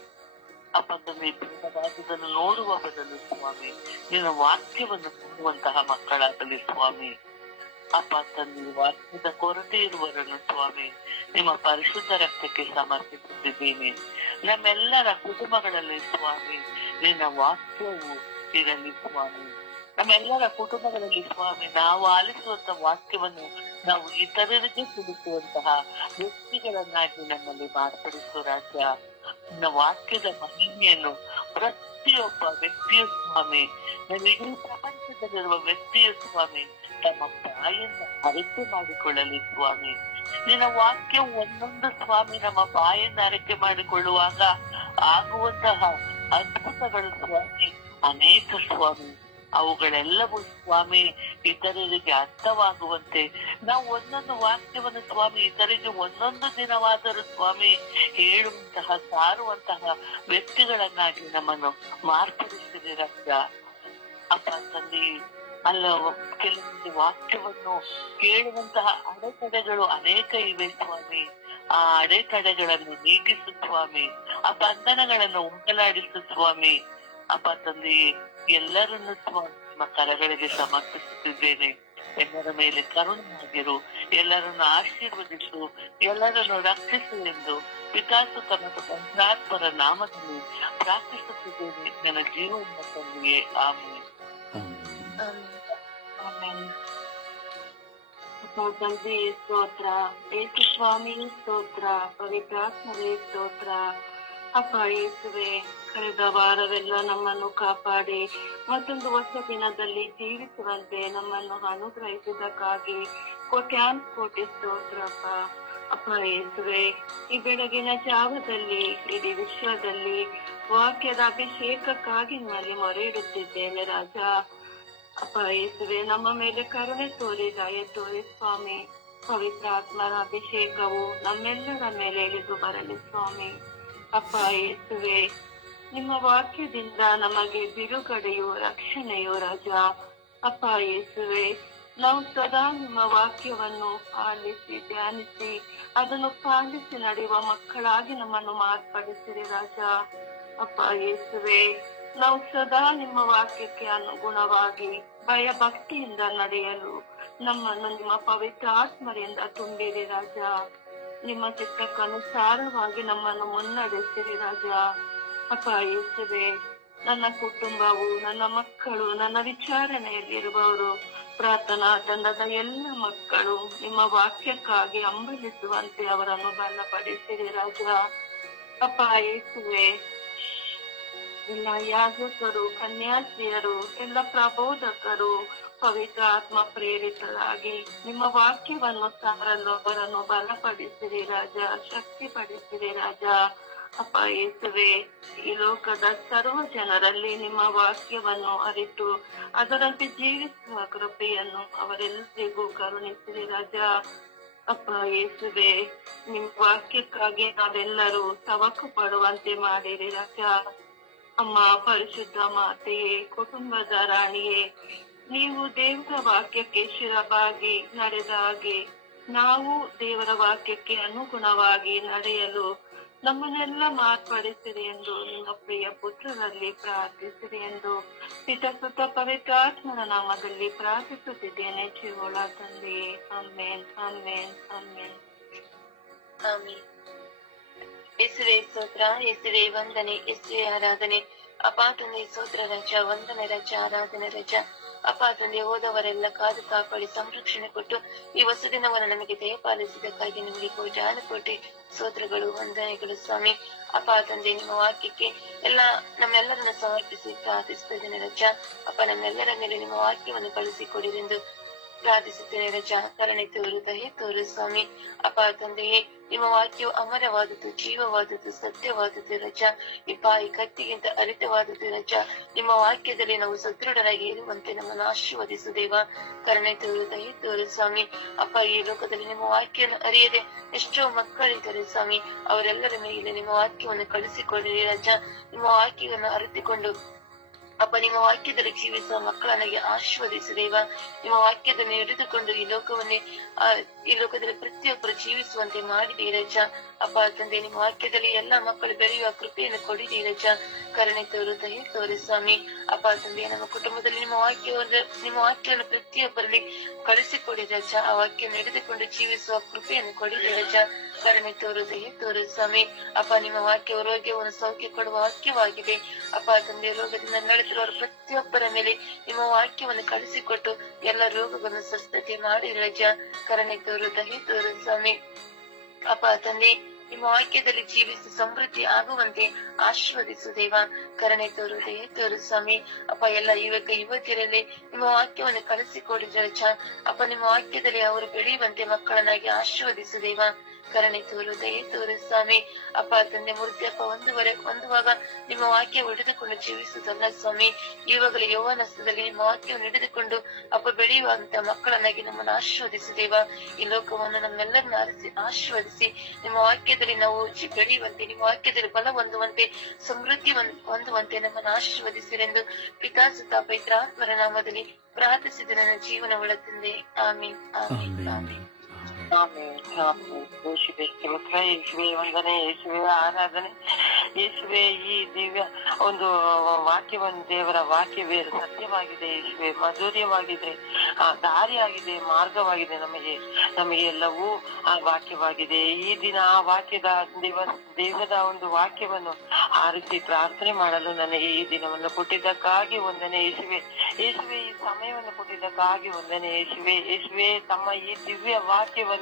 ಅಪ್ಪ ತಂದೆ, ಬೇಡವಾದುದನ್ನು ನೋಡುವ ಬದಲು ಸ್ವಾಮಿ ನಿನ್ನ ವಾಕ್ಯವನ್ನು ನೋಡುವಂತಹ ಮಕ್ಕಳಾಗಲಿ ಸ್ವಾಮಿ. ಅಪ್ಪ ತಂದೆ, ವಾಕ್ಯದ ಕೊರತೆ ಇರುವವರನ್ನು ಸ್ವಾಮಿ ನಿಮ್ಮ ಪರಿಶುದ್ಧ ರಕ್ತಕ್ಕೆ ಸಮರ್ಪಿಸುತ್ತಿದ್ದೇನೆ. ನಮ್ಮೆಲ್ಲರ ಕುಟುಂಬಗಳಲ್ಲಿ ಸ್ವಾಮಿ ನಿನ್ನ ವಾಕ್ಯವು ಇರಲಿ ಸ್ವಾಮಿ. ನಮ್ಮೆಲ್ಲರ ಕುಟುಂಬಗಳಲ್ಲಿ ಸ್ವಾಮಿ ನಾವು ಆಲಿಸುವಂತ ವಾಕ್ಯವನ್ನು ನಾವು ಇತರರಿಗೆ ತಿಳಿಸುವಂತಹ ವ್ಯಕ್ತಿಗಳನ್ನಾಗಿ ನಮ್ಮಲ್ಲಿ ಮಾರ್ಪಡಿಸುವ ರಾಜ್ಯ. ನನ್ನ ವಾಕ್ಯದ ಮಹಿಮೆಯನ್ನು ಪ್ರತಿಯೊಬ್ಬ ವ್ಯಕ್ತಿಯು ಸ್ವಾಮಿ, ಇಡೀ ಪ್ರಪಂಚದಲ್ಲಿರುವ ವ್ಯಕ್ತಿಯು ಸ್ವಾಮಿ ತಮ್ಮ ಬಾಯಿಂದ ಅರಿಕೆ ಮಾಡಿಕೊಳ್ಳಲಿ ಸ್ವಾಮಿ. ನಿನ್ನ ವಾಕ್ಯ ಒಂದೊಂದು ಸ್ವಾಮಿ ನಮ್ಮ ಬಾಯಿಂದ ಅರಿಕೆ ಮಾಡಿಕೊಳ್ಳುವಾಗ ಆಗುವಂತಹ ಅದ್ಭುತಗಳು ಸ್ವಾಮಿ ಅನೇಕ ಸ್ವಾಮಿ. ಅವುಗಳೆಲ್ಲವೂ ಸ್ವಾಮಿ ಇತರರಿಗೆ ಅರ್ಥವಾಗುವಂತೆ ನಾವು ಒಂದೊಂದು ವಾಕ್ಯವನ್ನು ಸ್ವಾಮಿ ಇತರಿಗೆ ಒಂದೊಂದು ದಿನವಾದರೂ ಸ್ವಾಮಿ ಹೇಳುವಂತಹ ಸಾರುವಂತಹ ವ್ಯಕ್ತಿಗಳನ್ನಾಗಿ ನಮ್ಮನ್ನು ಮಾರ್ಪಡಿಸಿದೆ ರಕ್ತ. ಅಪ್ಪ ತಂದೆ, ಅಲ್ಲ ಕೆಲವೊಂದು ವಾಕ್ಯವನ್ನು ಕೇಳುವಂತಹ ಅಡೆತಡೆಗಳು ಅನೇಕ ಇವೆ ಸ್ವಾಮಿ. ಆ ಅಡೆತಡೆಗಳನ್ನು ನೀಗಿಸು ಸ್ವಾಮಿ, ಆ ಬಂಧನಗಳನ್ನು ಹೋಗಲಾಡಿಸು ಸ್ವಾಮಿ. ಅಪ್ಪ ತಂದೆ, ಎಲ್ಲರನ್ನು ಸ್ವಾಮಿ ನಿಮ್ಮ ಕರಗಳಿಗೆ ಸಮರ್ಪಿಸುತ್ತಿದ್ದೇನೆ. ಎಲ್ಲರ ಮೇಲೆ ಕರುಣೆಯಾಗಿರು, ಎಲ್ಲರನ್ನು ಆಶೀರ್ವದಿಸು, ಎಲ್ಲರನ್ನು ರಕ್ಷಿಸು ಎಂದು ಪಿತಾಸುತ ಮತ್ತು ಪಂಚಾತ್ಮರ ನಾಮದಲ್ಲಿ ಪ್ರಾರ್ಥಿಸುತ್ತಿದ್ದೇನೆ ನನ್ನ ಜೀವನ ತಂದೆಯೇ. ಆಮೇಲೆ ತಂದೆ ಸ್ತೋತ್ರ, ಯೇಸು ಸ್ವಾಮಿ ಸ್ತೋತ್ರ, ಪವಿತ್ರಾತ್ಮರೇ ಸ್ತೋತ್ರ. ಅಪ್ಪ ಯೇಸುವೆ, ಕಳೆದ ವಾರವೆಲ್ಲ ನಮ್ಮನ್ನು ಕಾಪಾಡಿ ಮತ್ತೊಂದು ಹೊಸ ದಿನದಲ್ಲಿ ಜೀವಿಸುವಂತೆ ನಮ್ಮನ್ನು ಅನುಗ್ರಹಿಸಿದ್ದಕ್ಕಾಗಿ ಕೋಟ್ಯಾನುಕೋಟಿ ಸ್ತೋತ್ರಪ್ಪ. ಅಪ್ಪ ಯೇಸುವೆ, ಈ ಬೆಳಗಿನ ಜಾವದಲ್ಲಿ ಇಡೀ ವಿಶ್ವದಲ್ಲಿ ವಾಕ್ಯದ ಅಭಿಷೇಕಕ್ಕಾಗಿ ನಿಮ್ಮಲ್ಲಿ ಮೊರೆ ಇಡುತ್ತಿದ್ದೇನೆ ರಾಜ. ಅಪ್ಪ ಯೇಸುವೆ, ನಮ್ಮ ಮೇಲೆ ಕರುಣೆ ತೋರಿ ದಯ ತೋರಿ ಸ್ವಾಮಿ. ಪವಿತ್ರ ಆತ್ಮರ ಅಭಿಷೇಕವು ನಮ್ಮೆಲ್ಲರ ಮೇಲೆ ಇಳಿದು ಬರಲಿ ಸ್ವಾಮಿ. ಅಪ್ಪ ಯೇಸುವೆ, ನಿಮ್ಮ ವಾಕ್ಯದಿಂದ ನಮಗೆ ಬಿಡುಗಡೆಯು ರಕ್ಷಣೆಯು ರಾಜ. ಅಪ್ಪ ಯೇಸುವೆ, ನಾವು ಸದಾ ನಿಮ್ಮ ವಾಕ್ಯವನ್ನು ಆಲಿಸಿ ಧ್ಯಾನಿಸಿ ಅದನ್ನು ಪಾಲಿಸಿ ನಡೆಯುವ ಮಕ್ಕಳಾಗಿ ನಮ್ಮನ್ನು ಮಾರ್ಪಡಿಸಿರಿ ರಾಜ. ಅಪ್ಪ ಯೇಸುವೆ, ನಾವು ಸದಾ ನಿಮ್ಮ ವಾಕ್ಯಕ್ಕೆ ಅನುಗುಣವಾಗಿ ಭಯ ಭಕ್ತಿಯಿಂದ ನಡೆಯಲು ನಮ್ಮನ್ನು ನಿಮ್ಮ ಪವಿತ್ರ ಆತ್ಮರಿಂದ ತುಂಬಿರಿ ರಾಜ. ನಿಮ್ಮ ಚಿತ್ತಕ್ಕನುಸಾರವಾಗಿ ನಮ್ಮನ್ನು ಮುನ್ನಡೆಸಿರಿ ರಾಜ. ಅಪ್ಪ ಯೇಸುವೆ, ನನ್ನ ಕುಟುಂಬವು, ನನ್ನ ಮಕ್ಕಳು, ನನ್ನ ವಿಚಾರಣೆಯಲ್ಲಿರುವವರು, ಪ್ರಾರ್ಥನಾ ತಂಡದ ಎಲ್ಲ ಮಕ್ಕಳು ನಿಮ್ಮ ವಾಕ್ಯಕ್ಕಾಗಿ ಹಂಬಲಿಸುವಂತೆ ಅವರನ್ನು ಬಲಪಡಿಸಿರಿ ರಾಜ. ಅಪ್ಪ ಯೇಸುವೆ, ಎಲ್ಲ ಯಾಜಕರು, ಕನ್ಯಾಸ್ತ್ರೀಯರು, ಎಲ್ಲ ಪ್ರಬೋಧಕರು ಪವಿತ್ರ ಆತ್ಮ ಪ್ರೇರಿತರಾಗಿ ನಿಮ್ಮ ವಾಕ್ಯವನ್ನು ಸಾರಲು ಅವರನ್ನು ಬಲಪಡಿಸಿರಿ ರಾಜ, ಶಕ್ತಿಪಡಿಸಿರಿ ರಾಜ. ಅಪ್ಪ ಯೇಸುವೆ, ಈ ಲೋಕದ ಸರ್ವ ಜನರಲ್ಲಿ ನಿಮ್ಮ ವಾಕ್ಯವನ್ನು ಅರಿತು ಅದರಂತೆ ಜೀವಿಸುವ ಕೃಪೆಯನ್ನು ಅವರೆಲ್ಲರಿಗೂ ಕರುಣಿಸಿರಿ ರಾಜ. ಅಪ್ಪ ಯೇಸುವೆ, ನಿಮ್ಮ ವಾಕ್ಯಕ್ಕಾಗಿ ನಾವೆಲ್ಲರೂ ತವಕು ಪಡುವಂತೆ ಮಾಡಿರಿ ರಾಜ. ಅಮ್ಮ ಪರಿಶುದ್ಧ ಮಾತೆಯೇ, ಕುಟುಂಬದ ರಾಣಿಯೇ, ನೀವು ದೇವರ ವಾಕ್ಯಕ್ಕೆ ಶಿರವಾಗಿ ನಡೆದ ಹಾಗೆ ನಾವು ದೇವರ ವಾಕ್ಯಕ್ಕೆ ಅನುಗುಣವಾಗಿ ನಡೆಯಲು ನಮ್ಮನ್ನೆಲ್ಲ ಮಾರ್ಪಡಿಸಿರಿ ಎಂದು ನಿಮ್ಮ ಪ್ರಿಯ ಪುತ್ರರಲ್ಲಿ ಪ್ರಾರ್ಥಿಸಿರಿ ಎಂದು ಪಿತಸುತ ಪವಿತ್ರಾತ್ಮನ ನಾಮದಲ್ಲಿ ಪ್ರಾರ್ಥಿಸುತ್ತಿದ್ದೇನೆ ಜೀವಳ ತಂದೆಯೇ. ಆಮೇನ್, ಆಮೇನ್, ಆಮೇನ್, ಆಮೇನ್. ಯೇಸುವೆ ಸ್ತೋತ್ರ, ಯೇಸುವೆ ವಂದನೆ, ಯೇಸುವೆ ಆರಾಧನೆ. ಅಪ್ಪ ತಂದೆ ಸ್ತೋತ್ರ ರಜ, ವಂದನೆ ರಜ, ಆರಾಧನೆ ರಜ. ಅಪ್ಪ ತಂದೆ, ಹೋದವರೆಲ್ಲ ಕಾದು ಕಾಪಾಡಿ ಸಂರಕ್ಷಣೆ ಕೊಟ್ಟು ಈ ಹೊಸ ದಿನವನ್ನು ನಮಗೆ ದಯಪಾಲಿಸಿದಕ್ಕಾಗಿ ನಿಮಗೆ ಕೋಟಿ ಸ್ತೋತ್ರಗಳು, ವಂದನೆಗಳು ಸ್ವಾಮಿ. ಅಪ್ಪ ತಂದೆ, ನಿಮ್ಮ ವಾಕ್ಯಕ್ಕೆ ನಮ್ಮೆಲ್ಲರನ್ನು ಸಮರ್ಪಿಸಿ ಪ್ರಾರ್ಥಿಸುತ್ತಿದ್ದೇನೆ ರಜ. ಅಪ್ಪ, ನಮ್ಮೆಲ್ಲರ ಮೇಲೆ ನಿಮ್ಮ ವಾಕ್ಯವನ್ನು ಕಳಿಸಿಕೊಡಿರೆಂದು ಪ್ರಾರ್ಥಿಸುತ್ತೇನೆ ರಜ. ಕರುಣೆ ತೋರು, ದಯೆ ತೋರು ಸ್ವಾಮಿ. ಅಪ್ಪ ತಂದೆಯೇ, ನಿಮ್ಮ ವಾಕ್ಯವು ಅಮರವಾದದ್ದು, ಜೀವವಾದದ್ದು, ಸತ್ಯವಾದದ್ದು ರಜ. ಈ ಕತ್ತಿಗಿಂತ ಹರಿತವಾದದ್ದು ರಜ. ನಿಮ್ಮ ವಾಕ್ಯದಲ್ಲಿ ನಾವು ಸದೃಢರಾಗಿ ಇರುವಂತೆ ನಮ್ಮನ್ನು ಆಶೀರ್ವದಿಸು ದೇವ. ಕರುಣೆ ತೋರು, ದಯೆ ತೋರು ಸ್ವಾಮಿ. ಅಪ್ಪ, ಈ ಲೋಕದಲ್ಲಿ ನಿಮ್ಮ ವಾಕ್ಯವನ್ನು ಅರಿಯದೆ ಎಷ್ಟೋ ಮಕ್ಕಳಿದ್ದಾರೆ ಸ್ವಾಮಿ. ಅವರೆಲ್ಲರ ಮೇಲೆ ನಿಮ್ಮ ವಾಕ್ಯವನ್ನು ಕಳಿಸಿಕೊಳ್ಳಿ ರಜ. ನಿಮ್ಮ ವಾಕ್ಯವನ್ನು ಅರಿತುಕೊಂಡು ಅಪ್ಪ, ನಿಮ್ಮ ವಾಕ್ಯದಲ್ಲಿ ಜೀವಿಸುವ ಮಕ್ಕಳನ್ನಾಗಿ ಆಶೀರ್ವದಿಸಿದೇವ. ನಿಮ್ಮ ವಾಕ್ಯದಲ್ಲಿ ಹಿಡಿದುಕೊಂಡು ಈ ಲೋಕದಲ್ಲಿ ಪ್ರತಿಯೊಬ್ಬರು ಜೀವಿಸುವಂತೆ ಮಾಡಿದೀರಜ್ಜ. ಅಪ್ಪ ತಂದೆ, ನಿಮ್ಮ ವಾಕ್ಯದಲ್ಲಿ ಎಲ್ಲಾ ಮಕ್ಕಳು ಬೆಳೆಯುವ ಕೃಪೆಯನ್ನು ಕೊಡಿದೀರಜ್ಜ. ಕರುಣೆ ತೋರು, ದಯೆ ತೋರಿ ಸ್ವಾಮಿ. ಅಪ್ಪ ತಂದೆ, ನಮ್ಮ ಕುಟುಂಬದಲ್ಲಿ ನಿಮ್ಮ ವಾಕ್ಯವನ್ನು ಪ್ರತಿಯೊಬ್ಬರಲ್ಲಿ ಕಳಿಸಿಕೊಡಿ ರಾಜ. ಆ ವಾಕ್ಯ ನಡೆದುಕೊಂಡು ಜೀವಿಸುವ ಕೃಪೆಯನ್ನು ಕೊಡಿ ರಾಜ. ಕರುಣೆ ತೋರು, ದಯೆ ತೋರು ಸ್ವಾಮಿ. ಅಪ್ಪ, ನಿಮ್ಮ ವಾಕ್ಯ ರೋಗ್ಯವನ್ನು ಸೌಖ್ಯ ಕೊಡುವ ವಾಕ್ಯವಾಗಿದೆ. ಅಪ್ಪ ತಂದೆ, ರೋಗದಿಂದ ನಡೆದಿರುವವರು ಪ್ರತಿಯೊಬ್ಬರ ಮೇಲೆ ನಿಮ್ಮ ವಾಕ್ಯವನ್ನು ಕಳಿಸಿಕೊಟ್ಟು ಎಲ್ಲ ರೋಗಗಳನ್ನು ಸ್ವಸ್ಥತೆ ಮಾಡಿ ರಾಜ. ಕರುಣೆ ತೋರು, ದಯೆ ತೋರು ಸ್ವಾಮಿ. ಅಪ್ಪ ತಂದೆ, ನಿಮ್ಮ ವಾಕ್ಯದಲ್ಲಿ ಜೀವಿಸಿ ಸಮೃದ್ಧಿ ಆಗುವಂತೆ ಆಶೀರ್ವದಿಸು ದೇವ. ಕರುಣೆ ತೋರು, ದಯೆ ತೋರು ಸ್ವಾಮಿ. ಅಪ್ಪ, ಎಲ್ಲ ಯುವತಿಯರಲ್ಲಿ ನಿಮ್ಮ ವಾಕ್ಯವನ್ನು ಕಳಿಸಿಕೊಡಿ ರಾಜ. ಅಪ್ಪ, ನಿಮ್ಮ ವಾಕ್ಯದಲ್ಲಿ ಅವರು ಬೆಳೆಯುವಂತೆ ಮಕ್ಕಳನ್ನಾಗಿ ಆಶೀರ್ವದಿಸು ದೇವ. ಕರುಣೆ ತೋರು, ದಯೆ ತೋರು ಸ್ವಾಮಿ. ಅಪ್ಪ ತಂದೆ, ವೃದ್ಧಾಪ್ಯ ಹೊಂದುವಾಗ ನಿಮ್ಮ ವಾಕ್ಯ ಹಿಡಿದುಕೊಂಡು ಜೀವಿಸುವುದಲ್ಲ ಸ್ವಾಮಿ. ಇವಾಗಲೇ ಯೌವನಸ್ಥದಲ್ಲಿ ನಿಮ್ಮ ವಾಕ್ಯವನ್ನು ಹಿಡಿದುಕೊಂಡು ಅಪ್ಪ ಬೆಳೆಯುವಂತ ಮಕ್ಕಳನ್ನಾಗಿ ನಮ್ಮನ್ನು ಆಶೀರ್ವದಿಸು ದೇವ. ಈ ಲೋಕವನ್ನು ನಮ್ಮೆಲ್ಲರನ್ನ ಆಶೀರ್ವದಿಸಿ ನಿಮ್ಮ ವಾಕ್ಯದಲ್ಲಿ ನಾವು ಬೆಳೆಯುವಂತೆ, ನಿಮ್ಮ ವಾಕ್ಯದಲ್ಲಿ ಬಲ ಹೊಂದುವಂತೆ, ಸಮೃದ್ಧಿ ಹೊಂದುವಂತೆ ನಮ್ಮನ್ನು ಆಶೀರ್ವದಿಸಿರೆಂದು ಪಿತಾ ಸುತ ಪವಿತ್ರಾತ್ಮರ ನಾಮದಲ್ಲಿ ಪ್ರಾರ್ಥಿಸಿದ ನನ್ನ ಜೀವನವುಳ್ಳ ತಂದೆ. ಆಮೀನ್, ಆಮೀನ್, ಆಮೀನ್. ಯೇಸುವೆ ಸ್ತೋತ್ರ, ಯೇಸುವೆ ವಂದನೆ, ಯೇಸುವೆ ಆರಾಧನೆ. ಯೇಸುವೆ, ಈ ದಿವ್ಯ ಒಂದು ವಾಕ್ಯವನ್ನು, ದೇವರ ವಾಕ್ಯವೇ ಸತ್ಯವಾಗಿದೆ ಯೇಸುವೆ, ಮಧುರ್ಯವಾಗಿದೆ, ದಾರಿಯಾಗಿದೆ, ಮಾರ್ಗವಾಗಿದೆ. ನಮಗೆ ಎಲ್ಲವೂ ಆ ವಾಕ್ಯವಾಗಿದೆ. ಈ ದಿನ ಆ ವಾಕ್ಯದ ದೇವದ ಒಂದು ವಾಕ್ಯವನ್ನು ಆರಿಸಿ ಪ್ರಾರ್ಥನೆ ಮಾಡಲು ನನಗೆ ಈ ದಿನವನ್ನು ಕೊಟ್ಟಿದ್ದಕ್ಕಾಗಿ ವಂದನೆ ಯೇಸುವೆ. ಯೇಸುವೆ, ಈ ಸಮಯವನ್ನು ಕೊಟ್ಟಿದ್ದಕ್ಕಾಗಿ ವಂದನೆ ಯೇಸುವೆ. ಯೇಸುವೆ, ತಮ್ಮ ಈ ದಿವ್ಯ ವಾಕ್ಯವನ್ನು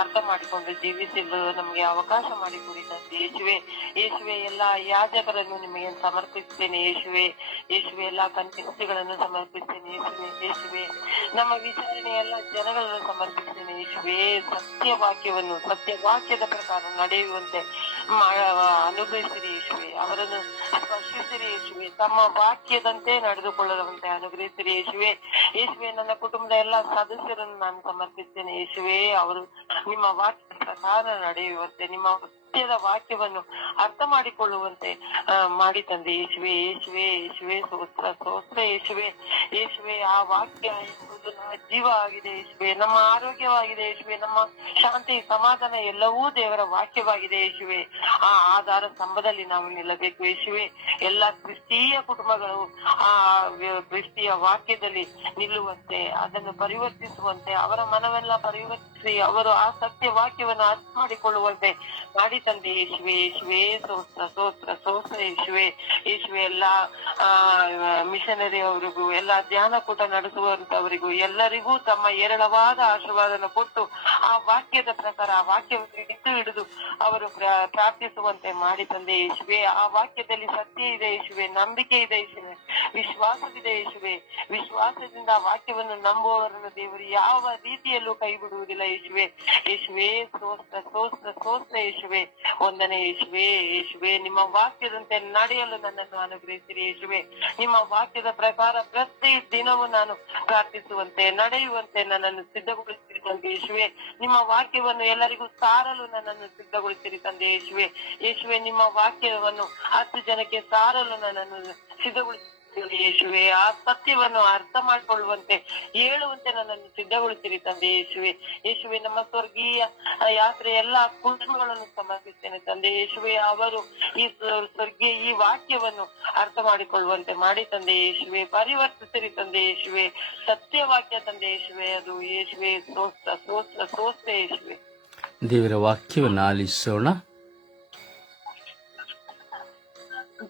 ಅರ್ಥ ಮಾಡಿಕೊಂಡು ಜೀವಿಸಲು ನಮಗೆ ಅವಕಾಶ ಮಾಡಿಕೊಡಿದಂತೆ ಯೇಸುವೆ. ಯೇಸುವೆ, ಎಲ್ಲಾ ಯಾಜಕರನ್ನು ನಿಮಗೆ ಸಮರ್ಪಿಸ್ತೇನೆ ಯೇಸುವೆ. ಯೇಸುವೆ, ಎಲ್ಲಾ ಕನ್ಯಸ್ತೆಗಳನ್ನು ಸಮರ್ಪಿಸ್ತೇನೆ ಯೇಸುವೆ. ಯೇಸುವೆ, ನಮ್ಮ ವಿಚಾರಣೆ ಎಲ್ಲ ಜನಗಳನ್ನು ಸಮರ್ಪಿಸ್ತೇನೆ ಯೇಸುವೆ. ಸತ್ಯವಾಕ್ಯದ ಪ್ರಕಾರ ನಡೆಯುವಂತೆ ಅನುಗ್ರಹಿಸಿರಿ ಯೇಸುವೆ. ಅವರನ್ನು ಸ್ಪರ್ಶಿಸಿರಿ ಯೇಸುವೆ. ತಮ್ಮ ವಾಕ್ಯದಂತೆ ನಡೆದುಕೊಳ್ಳುವಂತೆ ಅನುಗ್ರಹಿಸಿರಿ ಯೇಸುವೆ. ಯೇಸುವೆ, ನನ್ನ ಕುಟುಂಬದ ಎಲ್ಲಾ ಸದಸ್ಯರನ್ನು ನಾನು ಸಮರ್ಪಿಸ್ತೇನೆ ಯೇಸುವೆ. ಅವರು ನಿಮ್ಮ ವಾಕ್ಯ ಪ್ರಕಾರ ನಡೆಯುವಂತೆ, ನಿಮ್ಮ ಸತ್ಯದ ವಾಕ್ಯವನ್ನು ಅರ್ಥ ಮಾಡಿಕೊಳ್ಳುವಂತೆ ಮಾಡಿ ತಂದೆ ಯೇಸುವೆ. ಯೇಸುವೆ, ಸ್ತೋತ್ರ ಯೇಸುವೆ. ಯೇಸುವೆ, ಆ ವಾಕ್ಯ ಎಂಬುದು ನಮ್ಮ ಜೀವ ಆಗಿದೆ ಯೇಸುವೆ, ನಮ್ಮ ಆರೋಗ್ಯವಾಗಿದೆ ಯೇಸುವೆ, ನಮ್ಮ ಶಾಂತಿ ಸಮಾಧಾನ ಎಲ್ಲವೂ ದೇವರ ವಾಕ್ಯವಾಗಿದೆ ಯೇಸುವೆ. ಆ ಆಧಾರ ಸ್ತಂಭದಲ್ಲಿ ನಾವು ನಿಲ್ಲಬೇಕು ಯೇಸುವೆ. ಎಲ್ಲ ಕ್ರಿಸ್ತೀಯ ಕುಟುಂಬಗಳು ಆ ಕ್ರಿಸ್ತೀಯ ವಾಕ್ಯದಲ್ಲಿ ನಿಲ್ಲುವಂತೆ, ಅದನ್ನು ಪರಿವರ್ತಿಸುವಂತೆ, ಅವರ ಮನವೆಲ್ಲ ಪರಿವರ್ತಿಸಿ ಅವರು ಆ ಸತ್ಯ ವಾಕ್ಯವನ್ನು ಅರ್ಥ ಮಾಡಿಕೊಳ್ಳುವಂತೆ ಮಾಡಿ ತಂದೆ ಯೇಸುವೆ. ಯೇಸುವೆ, ಸ್ತೋತ್ರ ಯೇಸುವೆ. ಯೇಸುವೆ, ಎಲ್ಲಾ ಮಿಷನರಿ ಅವರಿಗೂ, ಎಲ್ಲಾ ಧ್ಯಾನಕೂಟ ನಡೆಸುವಂತವರಿಗೂ ಎಲ್ಲರಿಗೂ ತಮ್ಮ ಏರಳವಾದ ಆಶೀರ್ವಾದನ ಕೊಟ್ಟು ಆ ವಾಕ್ಯದ ಪ್ರಕಾರ ಆ ವಾಕ್ಯವನ್ನು ಹಿಡಿದು ಅವರು ಪ್ರಾರ್ಥಿಸುವಂತೆ ಮಾಡಿ ತಂದೆ ಯೇಸುವೆ. ಆ ವಾಕ್ಯದಲ್ಲಿ ಸತ್ಯ ಇದೆ ಯೇಸುವೆ, ನಂಬಿಕೆ ಇದೆ ಯೇಸುವೆ, ವಿಶ್ವಾಸವಿದೆ ಯೇಸುವೆ. ವಿಶ್ವಾಸದಿಂದ ಆ ವಾಕ್ಯವನ್ನು ನಂಬುವವರನ್ನು ದೇವರು ಯಾವ ರೀತಿಯಲ್ಲೂ ಕೈ ಬಿಡುವುದಿಲ್ಲ ಯೇಸುವೆ. ಯೇಸುವೆ, ಸ್ತೋತ್ರ ಯೇಸುವೆ. ವಂದನೆ ಯೇಸುವೆ. ಯೇಸುವೆ, ನಿಮ್ಮ ವಾಕ್ಯದಂತೆ ನಡೆಯಲು ನನ್ನನ್ನು ಅನುಗ್ರಹಿಸಿರಿ ಯೇಸುವೆ. ನಿಮ್ಮ ವಾಕ್ಯದ ಪ್ರಕಾರ ಪ್ರತಿ ದಿನವೂ ನಾನು ಪ್ರಾರ್ಥಿಸುವಂತೆ, ನಡೆಯುವಂತೆ ನನ್ನನ್ನು ಸಿದ್ಧಗೊಳಿಸಿರಿ ತಂದೆ ಯೇಸುವೆ. ನಿಮ್ಮ ವಾಕ್ಯವನ್ನು ಎಲ್ಲರಿಗೂ ಸಾರಲು ನನ್ನನ್ನು ಸಿದ್ಧಗೊಳಿಸಿರಿ ತಂದೆ ಯೇಸುವೆ. ಯೇಸುವೆ, ನಿಮ್ಮ ವಾಕ್ಯವನ್ನು 10 ಜನಕ್ಕೆ ಸಾರಲು ನನ್ನನ್ನು ಸಿದ್ಧಗೊಳಿಸಿ ಯೇಸುವೆ. ಆ ಸತ್ಯವನ್ನು ಅರ್ಥ ಮಾಡಿಕೊಳ್ಳುವಂತೆ, ಹೇಳುವಂತೆ ನನ್ನನ್ನು ಸಿದ್ಧಗೊಳಿಸಿರಿ ತಂದೆ ಯೇಸುವೆ. ಯೇಸುವೆ, ನಮ್ಮ ಸ್ವರ್ಗೀಯ ಯಾತ್ರೆ ಎಲ್ಲಾ ಕುಟುಂಬಗಳನ್ನು ಸಮರ್ಪಿಸ್ತೇನೆ ತಂದೆ ಯೇಸುವೆ. ಅವರು ಈ ಸ್ವರ್ಗೀಯ ಈ ವಾಕ್ಯವನ್ನು ಅರ್ಥ ಮಾಡಿಕೊಳ್ಳುವಂತೆ ಮಾಡಿ ತಂದೆ ಯೇಸುವೆ. ಪರಿವರ್ತಿಸಿರಿ ತಂದೆ ಯೇಸುವೆ. ಸತ್ಯವಾಕ್ಯ ತಂದೆ ಯೇಸುವೆ, ಅದು ಯೇಸುವೆ. ಸ್ತೋತ್ರ ಯೇಸುವೆ. ದೇವರ ವಾಕ್ಯವನ್ನು ಆಲಿಸೋಣ.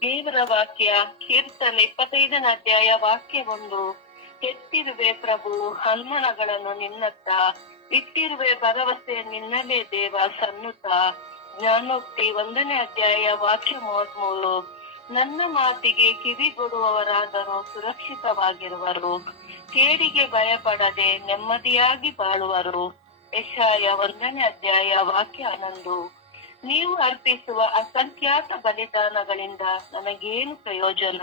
ದೇವರ ವಾಕ್ಯ, ಕೀರ್ತನೆ 25ನೇ ಅಧ್ಯಾಯ ವಾಕ್ಯ 1. ಎತ್ತಿರುವೆ ಪ್ರಭು ಹನುಮನಗಳನ್ನು ನಿನ್ನತ್ತ, ಇಟ್ಟಿರುವೆ ಭರವಸೆ ನಿನ್ನಲೇ ದೇವ ಸನ್ನುತ. ಜ್ಞಾನೋಕ್ತಿ 1ನೇ ಅಧ್ಯಾಯ ವಾಕ್ಯ 33. ನನ್ನ ಮಾತಿಗೆ ಕಿವಿಗೊಡುವವರಾದರೂ ಸುರಕ್ಷಿತವಾಗಿರುವರು, ಕೇಡಿಗೆ ಭಯಪಡದೆ ನೆಮ್ಮದಿಯಾಗಿ ಬಾಳುವರು. ಯೆಶಾಯ 1ನೇ ಅಧ್ಯಾಯ ವಾಕ್ಯ 11. ನೀವು ಅರ್ಪಿಸುವ ಅಸಂಖ್ಯಾತ ಬಲಿದಾನಗಳಿಂದ ನನಗೇನು ಪ್ರಯೋಜನ?